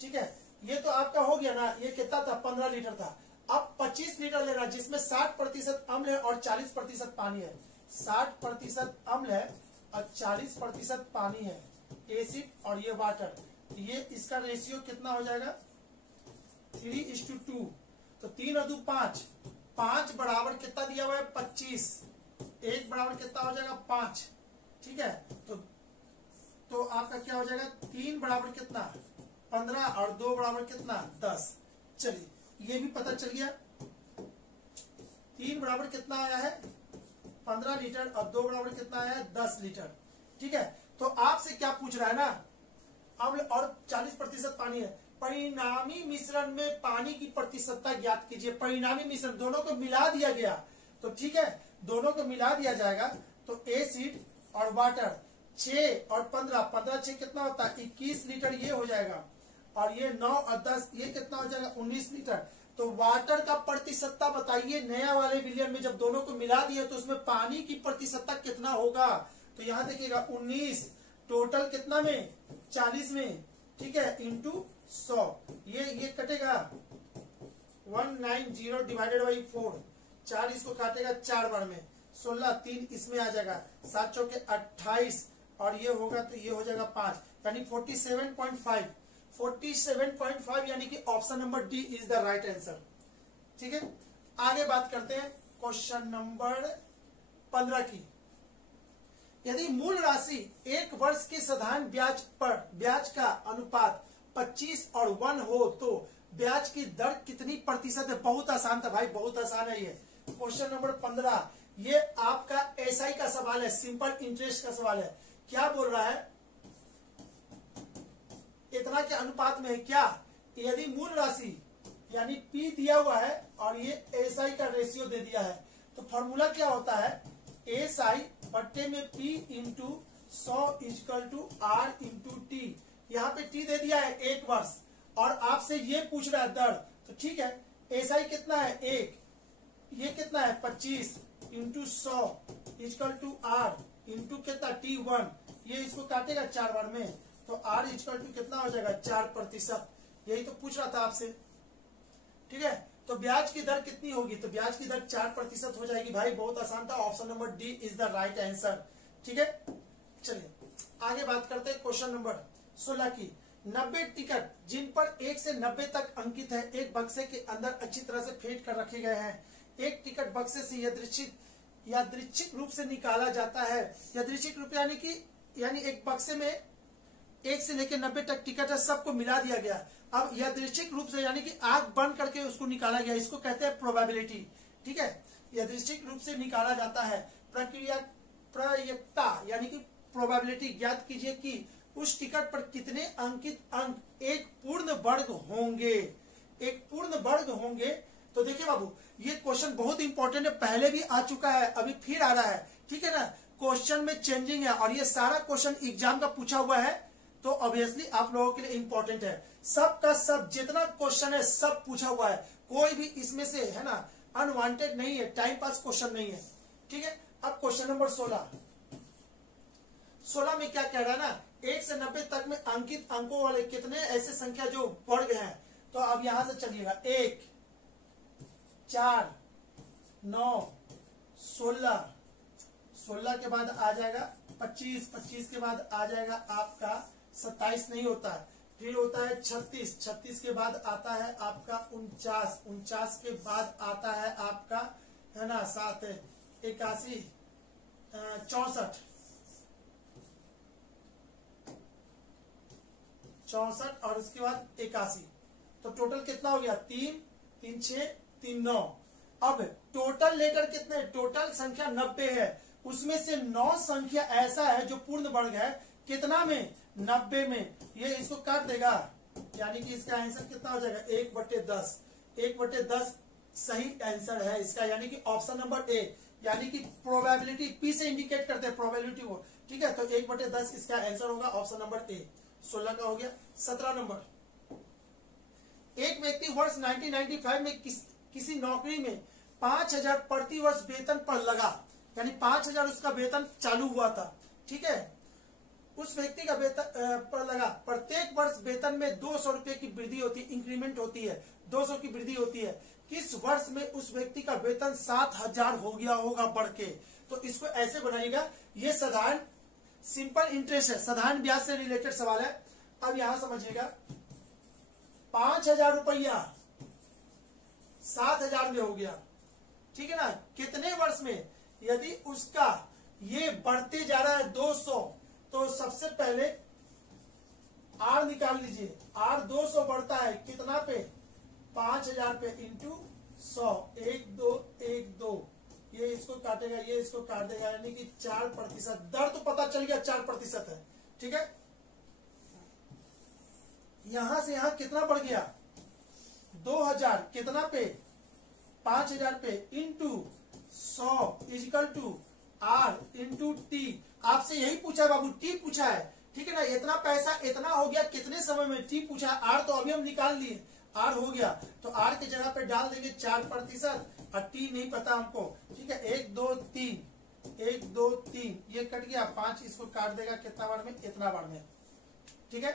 ठीक है। ये तो आपका हो गया ना, ये कितना था? 15 लीटर था। अब 25 लीटर लेना जिसमें 60% अम्ल है और 40% पानी है। 60% अम्ल है और 40% पानी है, एसिड और ये वाटर। ये इसका रेशियो कितना हो जाएगा? 3:2। तो 3 और 2 5, 5 बराबर कितना दिया हुआ है? 25। 1 बराबर कितना हो जाएगा? 5, ठीक है। तो आपका क्या हो जाएगा? 3 बराबर कितना? 15 और 2 बराबर कितना? 10। चलिए ये भी पता चल गया। 3 बराबर कितना आया है? 15 लीटर और 2 बराबर कितना आया है? 10 लीटर, ठीक है। तो आपसे क्या पूछ रहा है ना, अम्ल और 40% पानी है। परिणामी मिश्रण में पानी की प्रतिशतता ज्ञात कीजिए। परिणामी मिश्रण दोनों को मिला दिया गया तो ठीक है, दोनों को मिला दिया जाएगा तो एसिड और वाटर 6 और 15, 15 6 कितना होता है? 21 लीटर ये हो जाएगा। और ये 9 और 10 ये कितना हो जाएगा? 19 लीटर। तो वाटर का प्रतिशतता बताइए नया वाले विलियन में। जब दोनों को मिला दिया तो उसमें पानी की प्रतिशतता कितना होगा? तो यहाँ देखिएगा 19, टोटल कितना में? 40 में, ठीक है, इंटू 100। ये कटेगा 190 डिवाइडेड बाई 4, 4 इसको काटेगा 4 बार में, 16, 3 इसमें आ जाएगा, 7 चौके 28 और ये होगा तो ये हो जाएगा 5, यानी 47.5, 47.5 यानी कि option number D is the right answer. ठीक है, आगे बात करते हैं क्वेश्चन नंबर 15 की। यदि मूल राशि एक वर्ष के साधारण ब्याज पर ब्याज का अनुपात 25 और 1 हो तो ब्याज की दर कितनी प्रतिशत है? बहुत आसान था भाई, बहुत आसान है ये क्वेश्चन नंबर 15। ये आपका एसआई का सवाल है, सिंपल इंटरेस्ट का सवाल है। क्या बोल रहा है? इतना के अनुपात में है क्या? यदि मूल राशि यानी पी दिया हुआ है और ये एसआई का रेशियो दे दिया है, तो फॉर्मूला क्या होता है? एसआई बट्टे में P into 100 equal to R into T. यहाँ पे टी दे दिया है 1 वर्ष और आपसे ये पूछ रहा है दर, तो ठीक है, एसआई कितना है 1, ये कितना है 25 into 100 equal to R into कितना T1, ये इसको काटेगा 4 बार में, तो आर इजकल टू कितना हो जाएगा 4%। यही तो पूछ रहा था आपसे। ठीक है, तो ब्याज की दर कितनी होगी? तो ब्याज की दर 4% हो जाएगी भाई, बहुत आसान था, option number D is the right answer. ठीक है, चलिए आगे बात करते हैं क्वेश्चन नंबर 16 की। 90 टिकट जिन पर 1 से 90 तक अंकित है एक बक्से के अंदर अच्छी तरह से फेंट कर रखे गए हैं। एक टिकट बक्से से यादृच्छिक रूप से निकाला जाता है। यादृच्छिक रूप यानी एक बक्से में 1 से लेकर 90 तक टिकट है, सबको मिला दिया गया। अब यादृच्छिक रूप से यानी कि आंख बंद करके उसको निकाला गया, इसको कहते हैं प्रोबेबिलिटी। ठीक है, यादृच्छिक रूप से निकाला जाता है। प्रायिकता यानी कि प्रोबेबिलिटी ज्ञात कीजिए कि उस टिकट पर कितने अंकित अंक एक पूर्ण वर्ग होंगे। एक पूर्ण वर्ग होंगे, तो देखिए बाबू ये क्वेश्चन बहुत इंपॉर्टेंट है, पहले भी आ चुका है, अभी फिर आ रहा है। ठीक है ना, क्वेश्चन में चेंजिंग है और ये सारा क्वेश्चन एग्जाम का पूछा हुआ है, तो ऑब्वियसली आप लोगों के लिए इंपॉर्टेंट है। सब का सब जितना क्वेश्चन है सब पूछा हुआ है, कोई भी इसमें से है ना अनवांटेड नहीं है, टाइम पास क्वेश्चन नहीं है। ठीक है, अब क्वेश्चन नंबर 16 में क्या कह रहा है ना, 1 से 90 तक में अंकित अंकों वाले कितने ऐसे संख्या जो वर्ग हैं। तो अब यहां से चलिएगा 1, 4, 9, 16 के बाद आ जाएगा 25 के बाद आ जाएगा आपका 27 नहीं होता है, फिर होता है 36 के बाद आता है आपका 49 के बाद आता है आपका है ना 7, 81, 64 और उसके बाद 81। तो टोटल कितना हो गया? 3, 3, 6, 3, 9। अब टोटल लेटर कितने? टोटल संख्या 90 है, उसमें से 9 संख्या ऐसा है जो पूर्ण वर्ग है। कितना में? 90 में। ये इसको काट देगा, यानी कि इसका आंसर कितना हो जाएगा? 1/10। 1/10 सही आंसर है इसका, यानी कि ऑप्शन नंबर ए, यानी कि प्रोबेबिलिटी पी से इंडिकेट करते हैं प्रोबेबिलिटी को। ठीक है, तो 1/10 इसका आंसर होगा ऑप्शन नंबर ए। 16 का हो गया। 17 नंबर, एक व्यक्ति वर्ष 1995 में किसी नौकरी में 5,000 प्रति वर्ष वेतन पर लगा, यानी 5,000 उसका वेतन चालू हुआ था। ठीक है, उस व्यक्ति का वेतन पर लगा। प्रत्येक वर्ष वेतन में 200 रुपए की वृद्धि होती है, इंक्रीमेंट होती है, 200 की वृद्धि होती है। किस वर्ष में उस व्यक्ति का वेतन 7,000 हो गया होगा बढ़ के? तो इसको ऐसे बनाइएगा, ये साधारण सिंपल इंटरेस्ट है, साधारण ब्याज से रिलेटेड सवाल है। अब यहां समझिएगा, 5,000 रुपया 7,000 में हो गया। ठीक है ना, कितने वर्ष में? यदि उसका ये बढ़ते जा रहा है 200, तो सबसे पहले आर निकाल लीजिए। आर 200 बढ़ता है कितना पे? 5,000 पे इंटू 100, 1, 2, 1, 2, ये इसको काटेगा, ये इसको काट देगा, यानी कि 4%। दर तो पता चल गया 4% है। ठीक है, यहां से यहां कितना बढ़ गया? 2,000 कितना पे? 5,000 पे into 100 equal to R into T. आपसे यही पूछा है बाबू, टी पूछा है। ठीक है ना, इतना पैसा इतना हो गया कितने समय में, टी पूछा है। आर तो अभी हम निकाल लिए, आर हो गया, तो आर की जगह पे डाल देंगे 4% और टी नहीं पता हमको। ठीक है, 1, 2, 3, 1, 2, 3, ये कट गया, 5 इसको काट देगा कितना बार में? इतना बार में। ठीक है,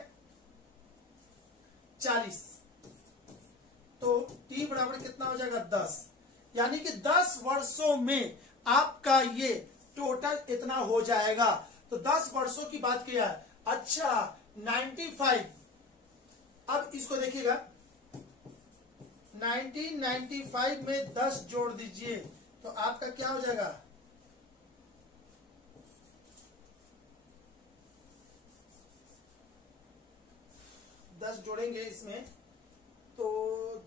40। तो t बराबर कितना हो जाएगा 10, यानी कि 10 वर्षों में आपका ये टोटल इतना हो जाएगा। तो 10 वर्षों की बात किया है। अच्छा 95, अब इसको देखिएगा 1995 में 10 जोड़ दीजिए तो आपका क्या हो जाएगा, दस जोड़ेंगे इसमें तो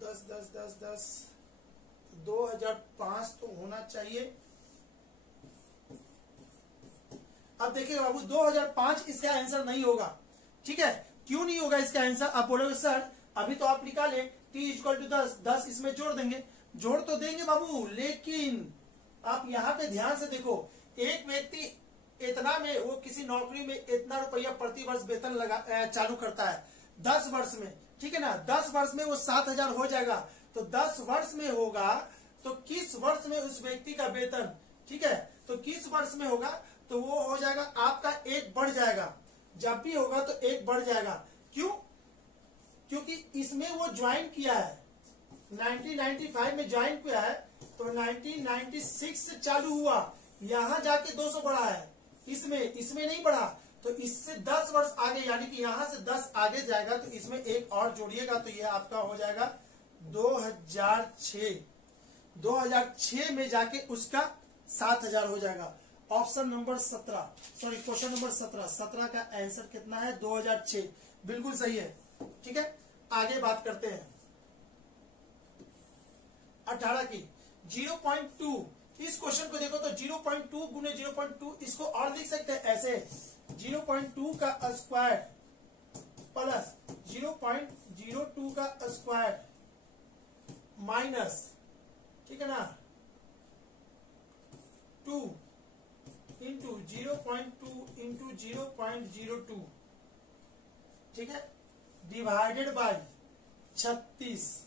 10 10 10 10 2005 तो होना चाहिए। अब देखिए बाबू 2005 इसका आंसर नहीं होगा, ठीक है। क्यों नहीं होगा इसका आंसर, आप बोलोगे सर अभी तो आप निकाले t इक्वल टू 10, 10 इसमें जोड़ देंगे, जोड़ तो देंगे बाबू, लेकिन आप यहाँ पे ध्यान से देखो, एक व्यक्ति इतना में वो किसी नौकरी में इतना रुपया प्रति वर्ष वेतन लगा चालू करता है 10 वर्ष में, ठीक है ना। 10 वर्ष में वो 7,000 हो जाएगा, तो 10 वर्ष में होगा तो किस वर्ष में उस व्यक्ति का वेतन, ठीक है, तो किस वर्ष में होगा तो वो हो जाएगा आपका 1 बढ़ जाएगा, जब भी होगा तो 1 बढ़ जाएगा। क्यों, क्योंकि इसमें वो ज्वाइन किया है 1995 में ज्वाइन किया है, तो 1996 से चालू हुआ, यहां जाके 200 बढ़ा है, इसमें नहीं बढ़ा, तो इससे 10 वर्ष आगे, यानी कि यहां से 10 आगे जाएगा, तो इसमें 1 और जोड़िएगा तो ये आपका हो जाएगा 2006 में जाके उसका 7,000 हो जाएगा। Option number 17, sorry question number 17 का आंसर कितना है 2006, बिल्कुल सही है, ठीक है। आगे बात करते हैं 18 की 0.2, इस क्वेश्चन को देखो तो 0.2 गुने 0.2, इसको और लिख सकते हैं ऐसे 0.2 का स्क्वायर प्लस 0.02 का स्क्वायर माइनस, ठीक है ना, 2 इंटू 0.2 इंटू 0.02, ठीक है, डिवाइडेड बाय 36,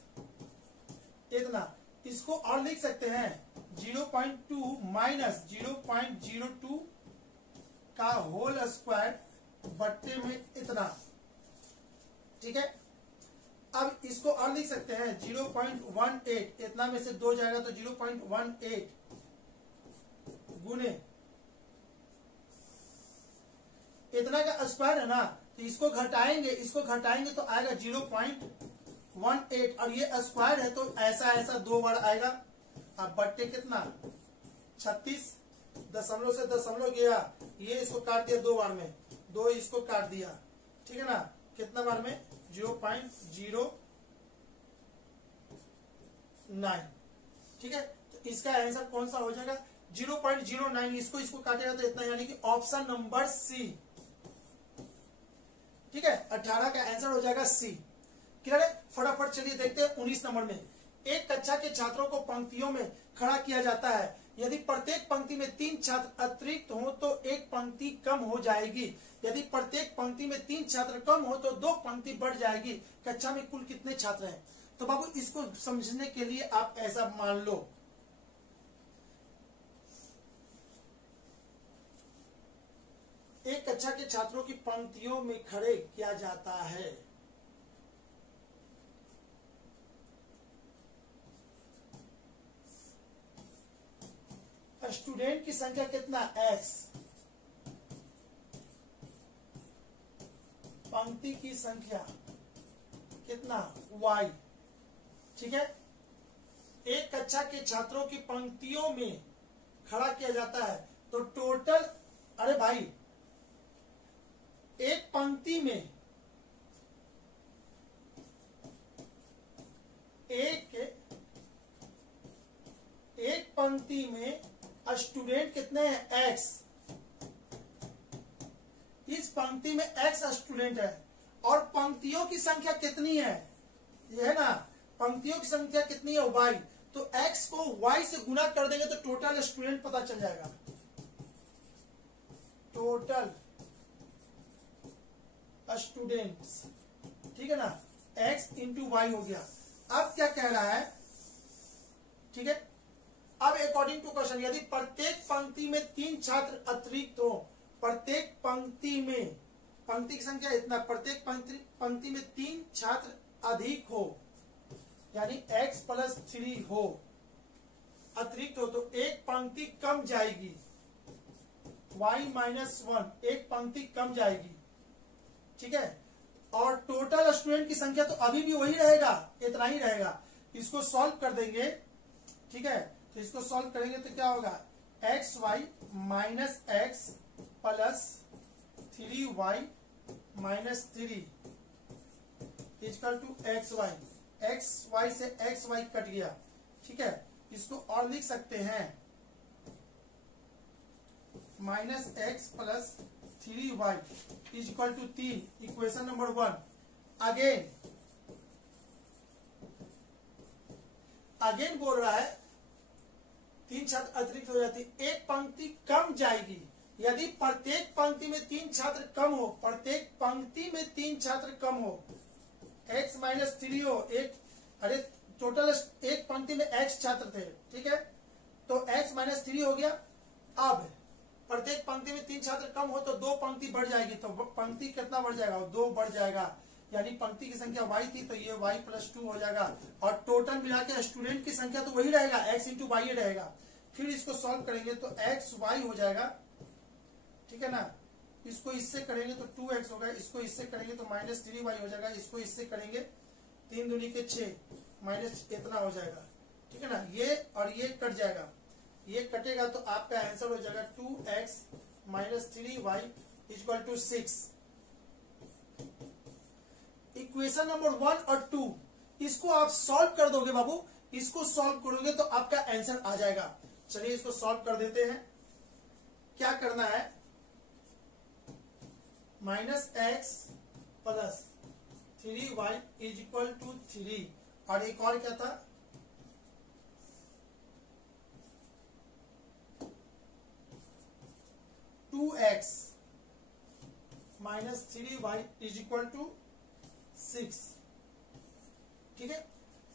इतना। इसको और लिख सकते हैं 0.2 माइनस 0.02 का होल स्क्वायर बट्टे में इतना, ठीक है। अब इसको और लिख सकते हैं 0.18, इतना में से 2 जाएगा तो 0.18 गुने इतना का स्क्वायर है ना, तो इसको घटाएंगे तो आएगा 0.18, और ये स्क्वायर है तो ऐसा 2 बार आएगा। अब बट्टे कितना 36, दशमलव से दशमलव गया, ये इसको काट दिया 2 बार में, 2 इसको काट दिया, ठीक है ना, कितना बार में 0.09, ठीक है। तो इसका आंसर कौन सा हो जाएगा 0.09, इसको काटेगा तो इतना, यानी कि ऑप्शन नंबर सी, ठीक है। 18 का आंसर हो जाएगा सी। क्लियर है। फटाफट चलिए देखते हैं 19 नंबर में। एक कक्षा के छात्रों को पंक्तियों में खड़ा किया जाता है, यदि प्रत्येक पंक्ति में 3 छात्र अतिरिक्त हो तो एक पंक्ति कम हो जाएगी, यदि प्रत्येक पंक्ति में 3 छात्र कम हो तो 2 पंक्ति बढ़ जाएगी। कक्षा में कुल कितने छात्र हैं? तो बाबू इसको समझने के लिए आप ऐसा मान लो, एक कक्षा के छात्रों की पंक्तियों में खड़े किया जाता है, स्टूडेंट की संख्या कितना x, पंक्ति की संख्या कितना y, ठीक है। एक कक्षा के छात्रों की पंक्तियों में खड़ा किया जाता है तो टोटल, अरे भाई एक पंक्ति में एक पंक्ति में स्टूडेंट कितने हैं x, इस पंक्ति में x स्टूडेंट है, और पंक्तियों की संख्या कितनी है, ये है ना, पंक्तियों की संख्या कितनी है y, तो x को y से गुना कर देंगे तो टोटल स्टूडेंट पता चल जाएगा, टोटल स्टूडेंट्स, ठीक है ना, x इंटू वाई हो गया। अब क्या कह रहा है, ठीक है, अब अकॉर्डिंग टू क्वेश्चन यदि प्रत्येक पंक्ति में 3 छात्र अतिरिक्त हो, प्रत्येक पंक्ति में, पंक्ति की संख्या इतना, प्रत्येक पंक्ति में 3 छात्र अधिक हो, यानी x प्लस 3 हो, अतिरिक्त हो, तो एक पंक्ति कम जाएगी, y माइनस 1 एक पंक्ति कम जाएगी, ठीक है। और टोटल स्टूडेंट की संख्या तो अभी भी वही रहेगा, इतना ही रहेगा। इसको सॉल्व कर देंगे, ठीक है, तो इसको सॉल्व करेंगे तो क्या होगा, x y minus x plus 3y minus 3 equal to x y से एक्स वाई कट गया, ठीक है। इसको और लिख सकते हैं minus x plus 3y equal to 3, equation number 1। Again बोल रहा है 3 छात्र अतिरिक्त हो जाती, एक पंक्ति कम जाएगी। यदि प्रत्येक पंक्ति में 3 छात्र कम हो, प्रत्येक पंक्ति में 3 छात्र कम हो, x माइनस 3 हो, अरे टोटल एक पंक्ति में x छात्र थे, ठीक है, तो x माइनस 3 हो गया। अब प्रत्येक पंक्ति में 3 छात्र कम हो तो 2 पंक्ति बढ़ जाएगी, तो पंक्ति कितना बढ़ जाएगा, 2 बढ़ जाएगा, यानी पंक्ति की संख्या y थी तो ये y प्लस 2 हो जाएगा। और टोटल मिला के स्टूडेंट की संख्या तो वही रहेगा, x इंटू वाई रहेगा। फिर इसको सॉल्व करेंगे तो x y हो जाएगा, ठीक है ना। इसको इससे करेंगे तो 2x होगा, इसको इससे करेंगे तो माइनस 3y हो जाएगा, इसको इससे करेंगे 3 दूनी के 6 माइनस इतना हो जाएगा, ठीक है ना। ये और ये कट जाएगा, ये कटेगा तो आपका आंसर हो जाएगा 2x minus 3y equal to 6। Equation number 1 और 2 इसको आप सॉल्व कर दोगे बाबू, इसको सॉल्व करोगे तो आपका आंसर आ जाएगा। चलिए इसको सॉल्व कर देते हैं। क्या करना है, minus x plus 3y is equal to 3, और एक और क्या था, two x minus 3y is equal to 6, ठीक है।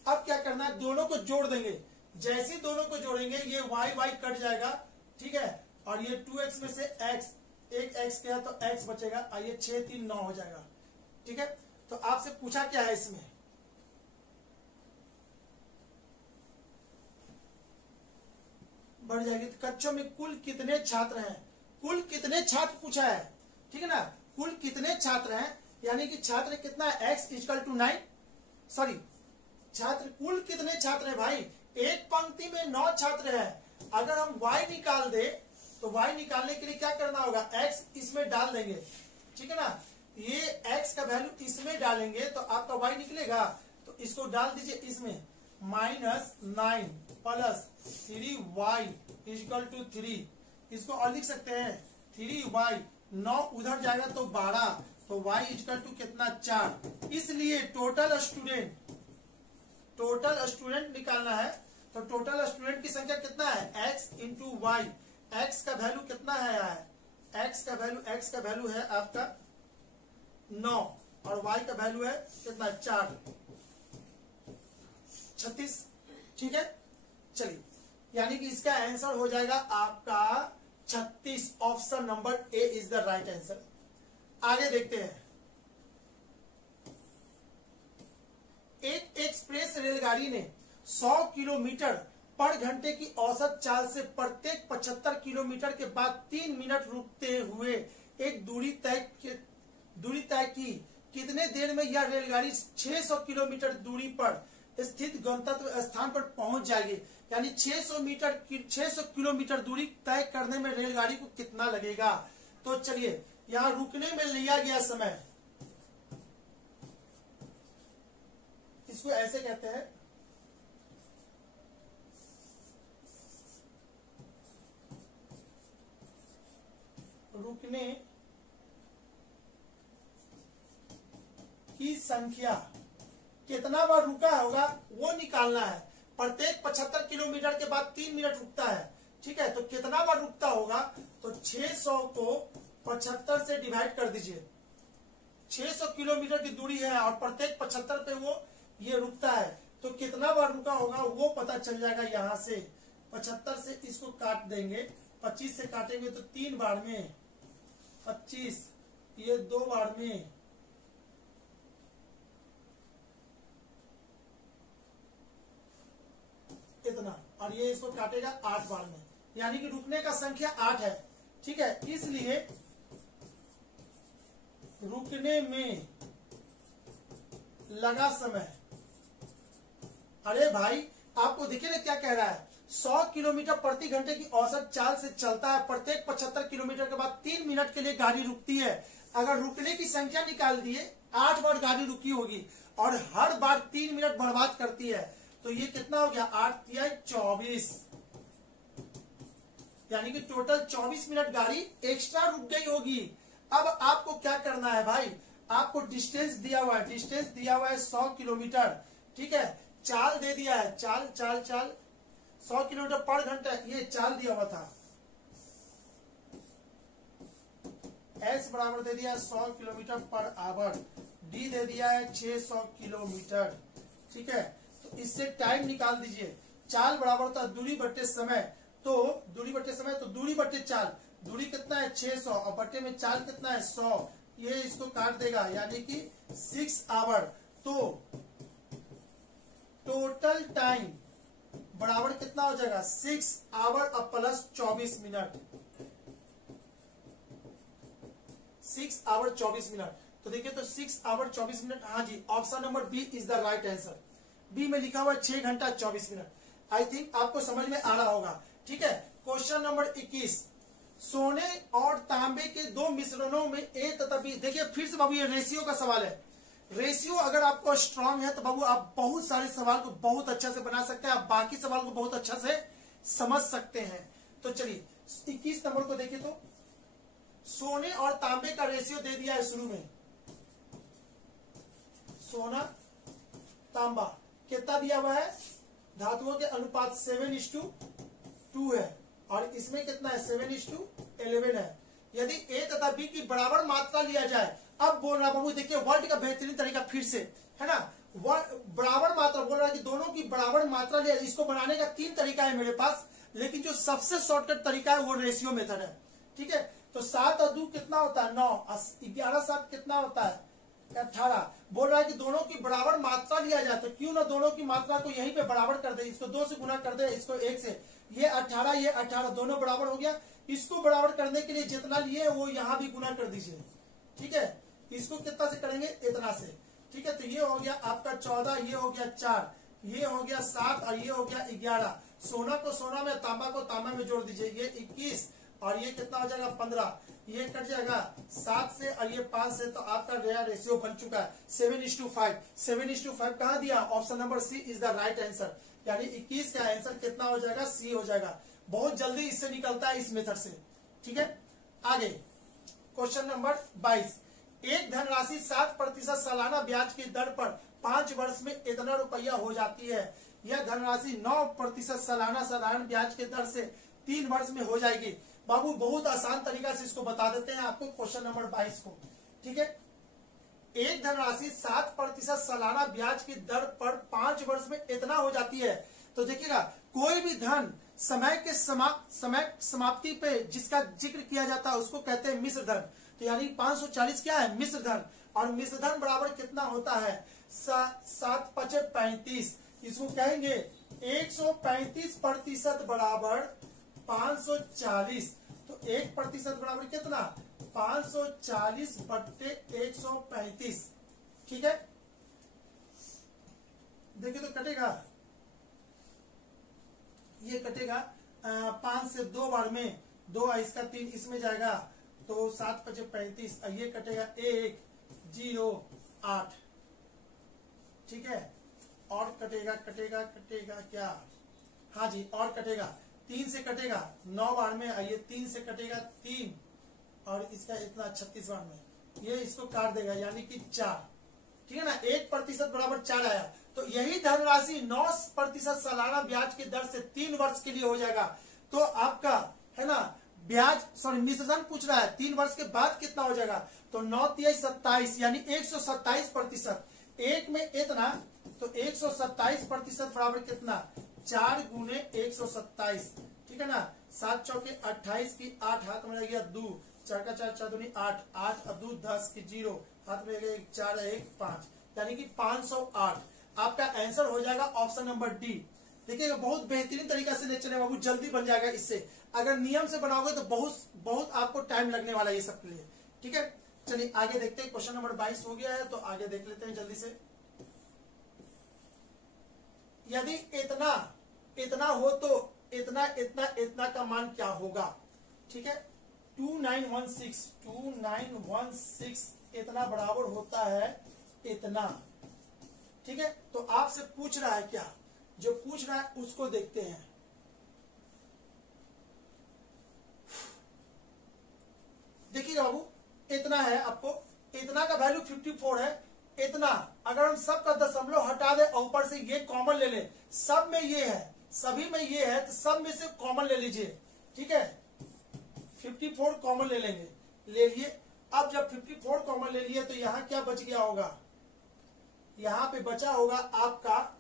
अब क्या करना है, दोनों को जोड़ देंगे। जैसे ही दोनों को जोड़ेंगे ये y कट जाएगा, ठीक है, और ये 2x में से x, एक x गया तो x बचेगा, और ये 6 3 9 हो जाएगा, ठीक है। तो आपसे पूछा क्या है, इसमें बढ़ जाएगी तो कक्षों में कुल कितने छात्र हैं, कुल कितने छात्र पूछा है, ठीक है ना। कुल कितने छात्र हैं, यानी कि छात्र कितना है, x इक्वल टू 9, सॉरी छात्र कुल कितने छात्र हैं भाई, एक पंक्ति में 9 छात्र हैं। अगर हम y निकाल दे तो y निकालने के लिए क्या करना होगा, x इसमें डाल देंगे, ठीक है ना। ये x का वैल्यू इसमें डालेंगे तो आपका y निकलेगा, तो इसको डाल दीजिए इसमें, minus 9 plus 3y equal to 3। इसको और लिख सकते हैं 3y, 9 उधर जाएगा तो 12, तो y इक्वल टू कितना 4। इसलिए टोटल स्टूडेंट निकालना है, तो टोटल स्टूडेंट की संख्या कितना है, x इंटू वाई। x का वैल्यू कितना है, x का वैल्यू है आपका 9, और y का वैल्यू है कितना 4, 36, ठीक है। चलिए, यानी कि इसका आंसर हो जाएगा आपका 36, option number A is the right answer. आगे देखते हैं, एक एक्सप्रेस रेलगाड़ी ने 100 किलोमीटर पर घंटे की औसत चाल से प्रत्येक 75 किलोमीटर के बाद 3 मिनट रुकते हुए एक दूरी तय की। कितने देर में यह रेलगाड़ी 600 किलोमीटर दूरी पर स्थित गंतव्य स्थान पर पहुंच जाएगी। यानी 600 किलोमीटर दूरी तय करने में रेलगाड़ी को कितना लगेगा। तो चलिए, यहाँ रुकने में लिया गया समय, इसको ऐसे कहते हैं, रुकने की संख्या, कितना बार रुका होगा वो निकालना है। प्रत्येक 75 किलोमीटर के बाद 3 मिनट रुकता है, ठीक है। तो कितना बार रुकता होगा, तो 600 को 75 से डिवाइड कर दीजिए। 600 किलोमीटर की दूरी है और प्रत्येक 75 पे वो ये रुकता है, तो कितना बार रुका होगा वो पता चल जाएगा। यहाँ से 75 से इसको काट देंगे, 25 से काटेंगे तो 3 बार में 25, ये 2 बार में और ये इसको काटेगा 8 बार में, यानी कि रुकने का संख्या 8 है। ठीक है, इसलिए रुकने में लगा समय, अरे भाई आपको देखिए ना क्या कह रहा है, 100 किलोमीटर प्रति घंटे की औसत चाल से चलता है, प्रत्येक 75 किलोमीटर के बाद 3 मिनट के लिए गाड़ी रुकती है। अगर रुकने की संख्या निकाल दिए, 8 बार गाड़ी रुकी होगी और हर बार 3 मिनट बर्बाद करती है, तो ये कितना हो गया, 8 या 24, यानी कि टोटल 24 मिनट गाड़ी एक्स्ट्रा रुक गई होगी। अब आपको क्या करना है भाई, आपको डिस्टेंस दिया हुआ है, डिस्टेंस दिया हुआ है 100 किलोमीटर। ठीक है, चाल दे दिया है, चाल चाल चाल 100 किलोमीटर पर घंटा, ये चाल दिया हुआ था, एस बराबर दे दिया है 100 किलोमीटर पर आवर, डी दे दिया है 600 किलोमीटर। ठीक है, तो इससे टाइम निकाल दीजिए, चाल बराबर होता है दूरी बट्टे समय, तो दूरी बट्टे समय तो दूरी बट्टे चाल, दूरी कितना है 600 और बट्टे में चाल कितना है 100, ये इसको काट देगा, यानी कि 6 आवर। तो टोटल टाइम बराबर कितना हो जाएगा, 6 आवर और प्लस 24 मिनट, 6 आवर 24 मिनट। तो देखिए, तो 6 आवर 24 मिनट, हाँ जी, option number B is the right answer. B में लिखा हुआ है 6 घंटा 24 मिनट। आई थिंक आपको समझ में आ रहा होगा। ठीक है, क्वेश्चन नंबर 21, सोने और तांबे के दो मिश्रणों में ए तथा बी, देखिए फिर से बाबू ये रेशियो का सवाल है। रेशियो अगर आपको स्ट्रांग है तो बाबू आप बहुत सारे सवाल को बहुत अच्छा से बना सकते हैं, आप बाकी सवाल को बहुत अच्छा से समझ सकते हैं। तो चलिए 21 नंबर को देखिए, तो सोने और तांबे का रेशियो दे दिया है शुरू में, सोना तांबा कितना दिया हुआ है, धातुओं के अनुपात 7:2 है और इसमें कितना है 7:11 है। यदि ए तथा बी की बराबर मात्रा लिया जाए, अब बोल रहा बाबू देखिए वर्ड का बेहतरीन तरीका फिर से है ना, बराबर मात्रा बोल रहा है कि दोनों की बराबर मात्रा लिया। इसको बनाने का 3 तरीका है मेरे पास, लेकिन जो सबसे शॉर्टकट तरीका है वो रेशियो मेथड है। ठीक है, तो 7 और 2 कितना होता है 9, 11 7 कितना होता है 18। बोल रहा है कि दोनों की बराबर मात्रा लिया जाए, तो क्यों ना दोनों की मात्रा को यहीं पे बराबर कर दे, इसको 2 से गुना कर दे, इसको 1 से, ये 18 ये 18 दोनों बराबर हो गया। इसको बराबर करने के लिए जितना लिए वो यहाँ भी गुना कर दीजिए। ठीक है, इसको कितना से करेंगे, इतना से। ठीक है, तो ये हो गया आपका 14, ये हो गया 4, ये हो गया 7 और ये हो गया 11। सोना को सोना में, तांबा को तांबा में जोड़ दीजिए, ये 21 और ये कितना हो जाएगा 15, ये कट जाएगा 7 से और ये 5 से, तो आपका नया रेशियो बन चुका है 7:5। 7:5 कहाँ दिया, option number C is the right answer, यानी 21 का आंसर कितना हो जाएगा, सी हो जाएगा। बहुत जल्दी इससे निकलता है इस मेथड से। ठीक है, आगे क्वेश्चन नंबर 22, एक धनराशि 7% सालाना ब्याज की दर पर 5 वर्ष में इतना रुपया हो जाती है। यह धनराशि 9% सालाना साधारण ब्याज के दर से 3 वर्ष में हो जाएगी। बाबू बहुत आसान तरीका से इसको बता देते हैं आपको क्वेश्चन नंबर 22 को। ठीक है, एक धनराशि 7% सालाना ब्याज की दर पर 5 वर्ष में इतना हो जाती है। तो देखिएगा, कोई भी धन समय के समाप्ति पे जिसका जिक्र किया जाता है उसको कहते हैं मिश्र धन। तो यानी 540 क्या है, मिश्र धन, और मिश्र धन बराबर कितना होता है 7 5 35, इसको कहेंगे 135% बराबर 540। तो 1% बराबर कितना, 540/135। ठीक है, देखिए तो कटेगा, ये कटेगा 5 से 2 बार में, 2 इसका 3 इसमें जाएगा, तो 7 5 35, ये कटेगा 108। ठीक है, और कटेगा कटेगा कटेगा क्या, हाँ जी, और कटेगा 3 से कटेगा 9 बार में, ये 3 से कटेगा 3 और इसका इतना 36 बार में, ये इसको काट देगा यानी कि 4। ठीक है ना, 1% बराबर 4 आया। तो यही धनराशि 9% सालाना ब्याज की दर से 3 वर्ष के लिए हो जाएगा। तो आपका है ना ब्याज, सॉरी मिश्र धन पूछ रहा है, 3 वर्ष के बाद कितना हो जाएगा, तो 9 3 27 यानी 127%। एक में इतना, तो 127% बराबर कितना, 4 गुने 127। ठीक है ना, 7 चौके 28 की 8 हाथ में रह गया 2, 4 का 4 4 दूनी 8, 8 और 2 10 की 0 हाथ में रह गया 4 1 5, यानी कि 508। आपका आंसर हो जाएगा ऑप्शन नंबर डी। देखिएगा बहुत बेहतरीन तरीका से नेचर है बाबू, जल्दी बन जाएगा इससे। अगर नियम से बनाओगे तो बहुत आपको टाइम लगने वाला है ये सब के लिए। ठीक है, चलिए आगे देखते हैं। क्वेश्चन नंबर 22 हो गया है, तो आगे देख लेते हैं जल्दी से। यदि इतना इतना हो तो इतना इतना इतना का मान क्या होगा? ठीक है, 2916 इतना बराबर होता है इतना। ठीक है, तो आपसे पूछ रहा है क्या, जो पूछ रहा है उसको देखते हैं। देखिएगा बाबू, इतना है, आपको इतना का वैल्यू 54 है। इतना अगर हम सब का दशमलव हटा दे और ऊपर से ये कॉमन ले ले, सब में ये है, सभी में ये है, तो सब में से कॉमन ले लीजिए। ठीक है, 54 कॉमन ले लेंगे, ले लिए। अब जब 54 कॉमन ले लिए तो यहां क्या बच गया होगा? यहां पे बचा होगा आपका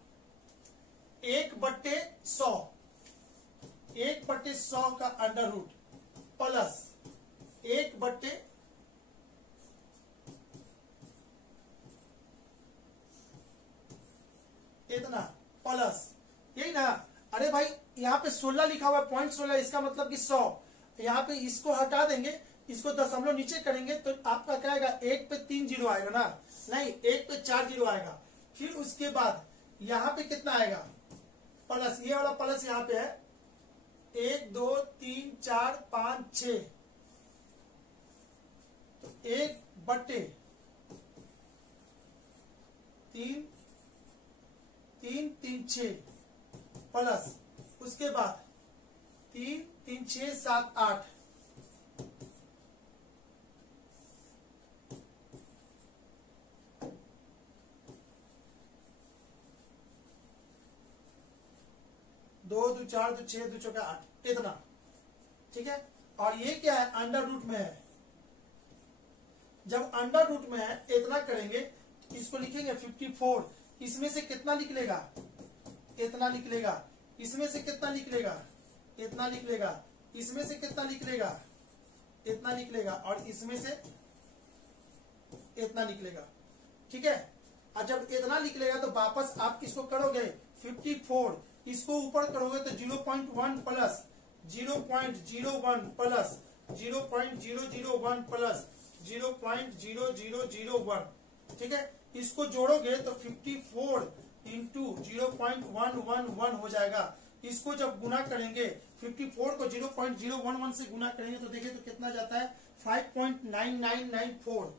1/100, 1/100 का अंडर रूट प्लस 1/, इतना प्लस, यही ना। अरे भाई यहाँ पे 16 लिखा हुआ है, 0.16, इसका मतलब कि 100। यहाँ पे इसको हटा देंगे, इसको दशमलव नीचे करेंगे तो आपका क्या आएगा? 1 पे 3 जीरो आएगा ना, नहीं 1 पे 4 जीरो आएगा। फिर उसके बाद यहाँ पे कितना आएगा? प्लस, ये वाला प्लस यहाँ पे है 1 2 3 4 5 6, तो 1/3 3 3 6 प्लस उसके बाद 3 3 6 7 8, दो 2 4 2 6 2 4 8, इतना। ठीक है, और ये क्या है? अंडर रूट में है। जब अंडर रूट में है इतना करेंगे, इसको लिखेंगे 54। इसमें से कितना निकलेगा? इतना निकलेगा। इसमें से कितना निकलेगा? इतना निकलेगा। इसमें से कितना निकलेगा? इतना निकलेगा। और इसमें से इतना निकलेगा। ठीक है, और जब इतना निकलेगा तो वापस आप इसको करोगे 54, इसको ऊपर करोगे तो 0.1 प्लस 0.01 प्लस 0.001 प्लस 0.0001। ठीक है, इसको जोड़ोगे तो 54 इंटू 0.111 हो जाएगा। इसको जब गुना करेंगे, 54 को 0.011 से गुना करेंगे तो देखिए तो कितना जाता है? 5.9994,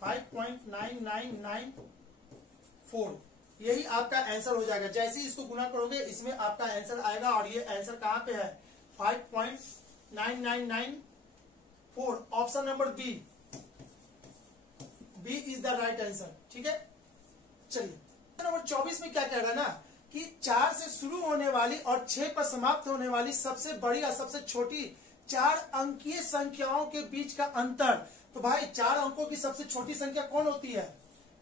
5.9994। यही आपका आंसर हो जाएगा। जैसे ही इसको गुना करोगे इसमें आपका आंसर आएगा, और ये आंसर कहां पे है? 5.9994। Option number B is the right answer. ठीक है, चलिए नंबर 24 में क्या कह रहा है ना कि 4 से शुरू होने वाली और 6 पर समाप्त होने वाली सबसे बड़ी और सबसे छोटी 4 अंकीय संख्याओं के बीच का अंतर। तो भाई 4 अंकों की सबसे छोटी संख्या कौन होती है?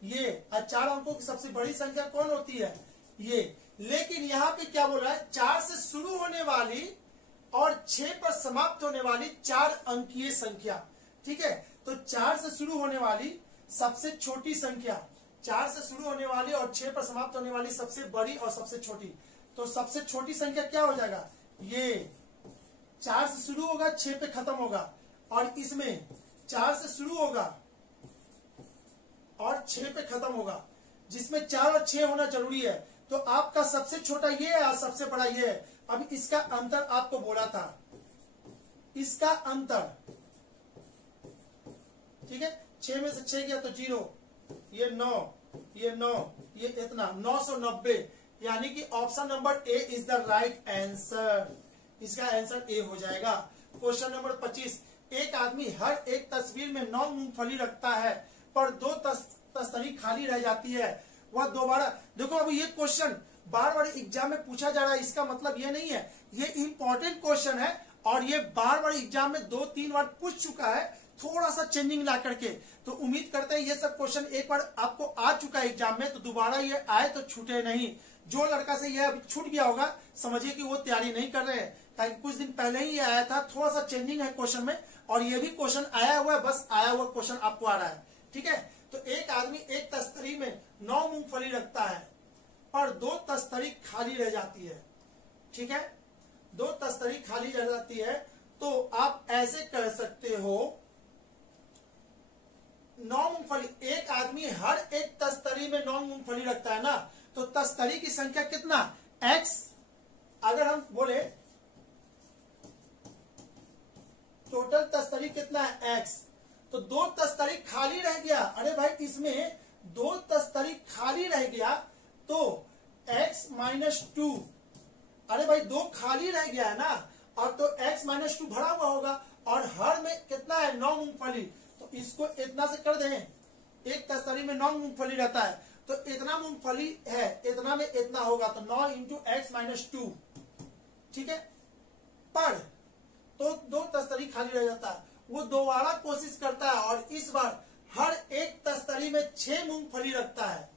ये। और 4 अंकों की सबसे बड़ी संख्या कौन होती है? ये। लेकिन यहाँ पे क्या बोल रहा है? 4 से शुरू होने वाली और 6 पर समाप्त होने वाली 4 अंकीय संख्या। ठीक है, तो 4 से शुरू होने वाली सबसे छोटी संख्या, 4 से शुरू होने वाली और 6 पर समाप्त होने वाली सबसे बड़ी और सबसे छोटी। तो सबसे छोटी संख्या क्या हो जाएगा? ये 4 से शुरू होगा, 6 पे खत्म होगा। और इसमें 4 से शुरू होगा और 6 पे खत्म होगा, जिसमें 4 और 6 होना जरूरी है। तो आपका सबसे छोटा ये है और सबसे बड़ा ये है। अब इसका अंतर आपको बोला था, इसका अंतर। ठीक है, 6 में से 6 गया तो 0, ये 9, ये 9, ये इतना 990। यानी कि option number A is the right answer. इसका आंसर ए हो जाएगा। क्वेश्चन नंबर 25, एक आदमी हर एक तस्वीर में 9 मूंगफली रखता है पर 2 तस्तरी खाली रह जाती है। वह दोबारा, देखो अभी ये क्वेश्चन बार बार एग्जाम में पूछा जा रहा है, इसका मतलब ये नहीं है, ये इंपॉर्टेंट क्वेश्चन है और ये बार बार एग्जाम में 2-3 बार पूछ चुका है, थोड़ा सा चेंजिंग ला करके। तो उम्मीद करते हैं ये सब क्वेश्चन एक बार आपको आ चुका है एग्जाम में, तो दोबारा ये आए तो छूटे नहीं। जो लड़का से ये अभी छूट गया होगा समझिए कि वो तैयारी नहीं कर रहे हैं, ताकि कुछ दिन पहले ही ये आया था। थोड़ा सा चेंजिंग है क्वेश्चन में, और ये भी क्वेश्चन आया हुआ है, बस आया हुआ क्वेश्चन आपको आ रहा है। ठीक है, तो एक आदमी एक तस्तरी में 9 मूंगफली रखता है और 2 तस्तरी खाली रह जाती है। ठीक है, 2 तस्तरी खाली रह जाती है, तो आप ऐसे कह सकते हो 9 मूंगफली, एक आदमी हर एक तस्तरी में 9 मूंगफली रखता है ना, तो तस्तरी की संख्या कितना x, अगर हम बोले टोटल तस्तरी कितना है x, तो 2 तस्तरी खाली रह गया। अरे भाई इसमें 2 तस्तरी खाली रह गया तो x -2, अरे भाई 2 खाली रह गया है ना, और तो x -2 भरा हुआ होगा, और हर में कितना है 9 मूंगफली, तो इसको इतना से कर दें, एक तस्तरी में 9 मूंगफली रहता है, तो इतना मूंगफली है, इतना में इतना होगा, तो 9 × x -2। ठीक है, पर तो 2 तस्तरी खाली रह जाता है, वो दोबारा कोशिश करता है और इस बार हर एक तस्तरी में 6 मूंगफली रखता है,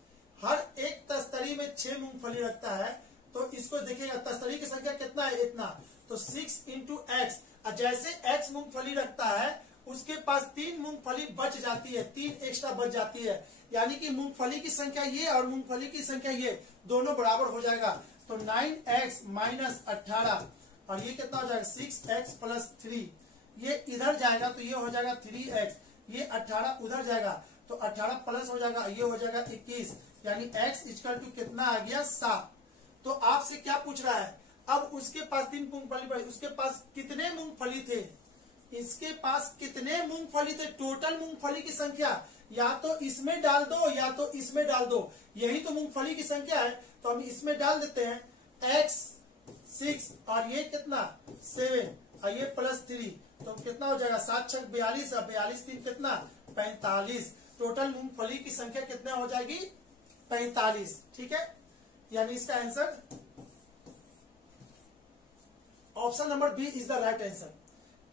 हर एक तस्तरी में 6 मूंगफली रखता है, तो इसको देखिएगा तस्तरी की संख्या कितना है, इतना, तो 6 × x, और जैसे x मूंगफली रखता है उसके पास 3 मूंगफली बच जाती है, 3 एक्स्ट्रा बच जाती है, यानी कि मूंगफली की संख्या ये और मूंगफली की संख्या ये दोनों बराबर हो जाएगा, तो 9x - 18, और ये कितना हो जाएगा 6x + 3, ये इधर जाएगा तो ये हो जाएगा 3x, ये 18 उधर जाएगा तो 18 प्लस हो जाएगा, ये हो जाएगा 21, यानी x = कितना आ गया 7। तो आपसे क्या पूछ रहा है, अब उसके पास 3 मूंगफली पड़ी, उसके पास कितने मूंगफली थे, इसके पास कितने मूंगफली थे, टोटल मूंगफली की संख्या या तो इसमें डाल दो या तो इसमें डाल दो, यही तो मूंगफली की संख्या है, तो हम इसमें डाल देते हैं x 6 और ये कितना 7 और ये +3, तो कितना हो जाएगा 7 × 6 42 और 42 3 कितना 45, टोटल मूंगफली की संख्या कितना हो जाएगी 45। ठीक है, यानी इसका answer option number B is the right answer.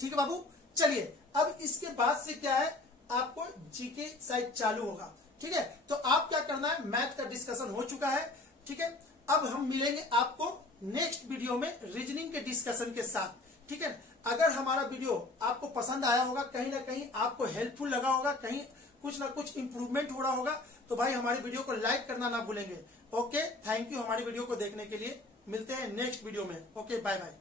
ठीक है बाबू, चलिए अब इसके बाद से क्या है, आपको जीके साइड चालू होगा। ठीक है, तो आप क्या करना है, मैथ का डिस्कशन हो चुका है। ठीक है, अब हम मिलेंगे आपको नेक्स्ट वीडियो में रीजनिंग के डिस्कशन के साथ। ठीक है, अगर हमारा वीडियो आपको पसंद आया होगा, कहीं ना कहीं आपको हेल्पफुल लगा होगा, कहीं कुछ ना कुछ इंप्रूवमेंट हो रहा होगा, तो भाई हमारी वीडियो को लाइक करना ना भूलेंगे। ओके, थैंक यू हमारी वीडियो को देखने के लिए, मिलते हैं नेक्स्ट वीडियो में। Okay, bye bye.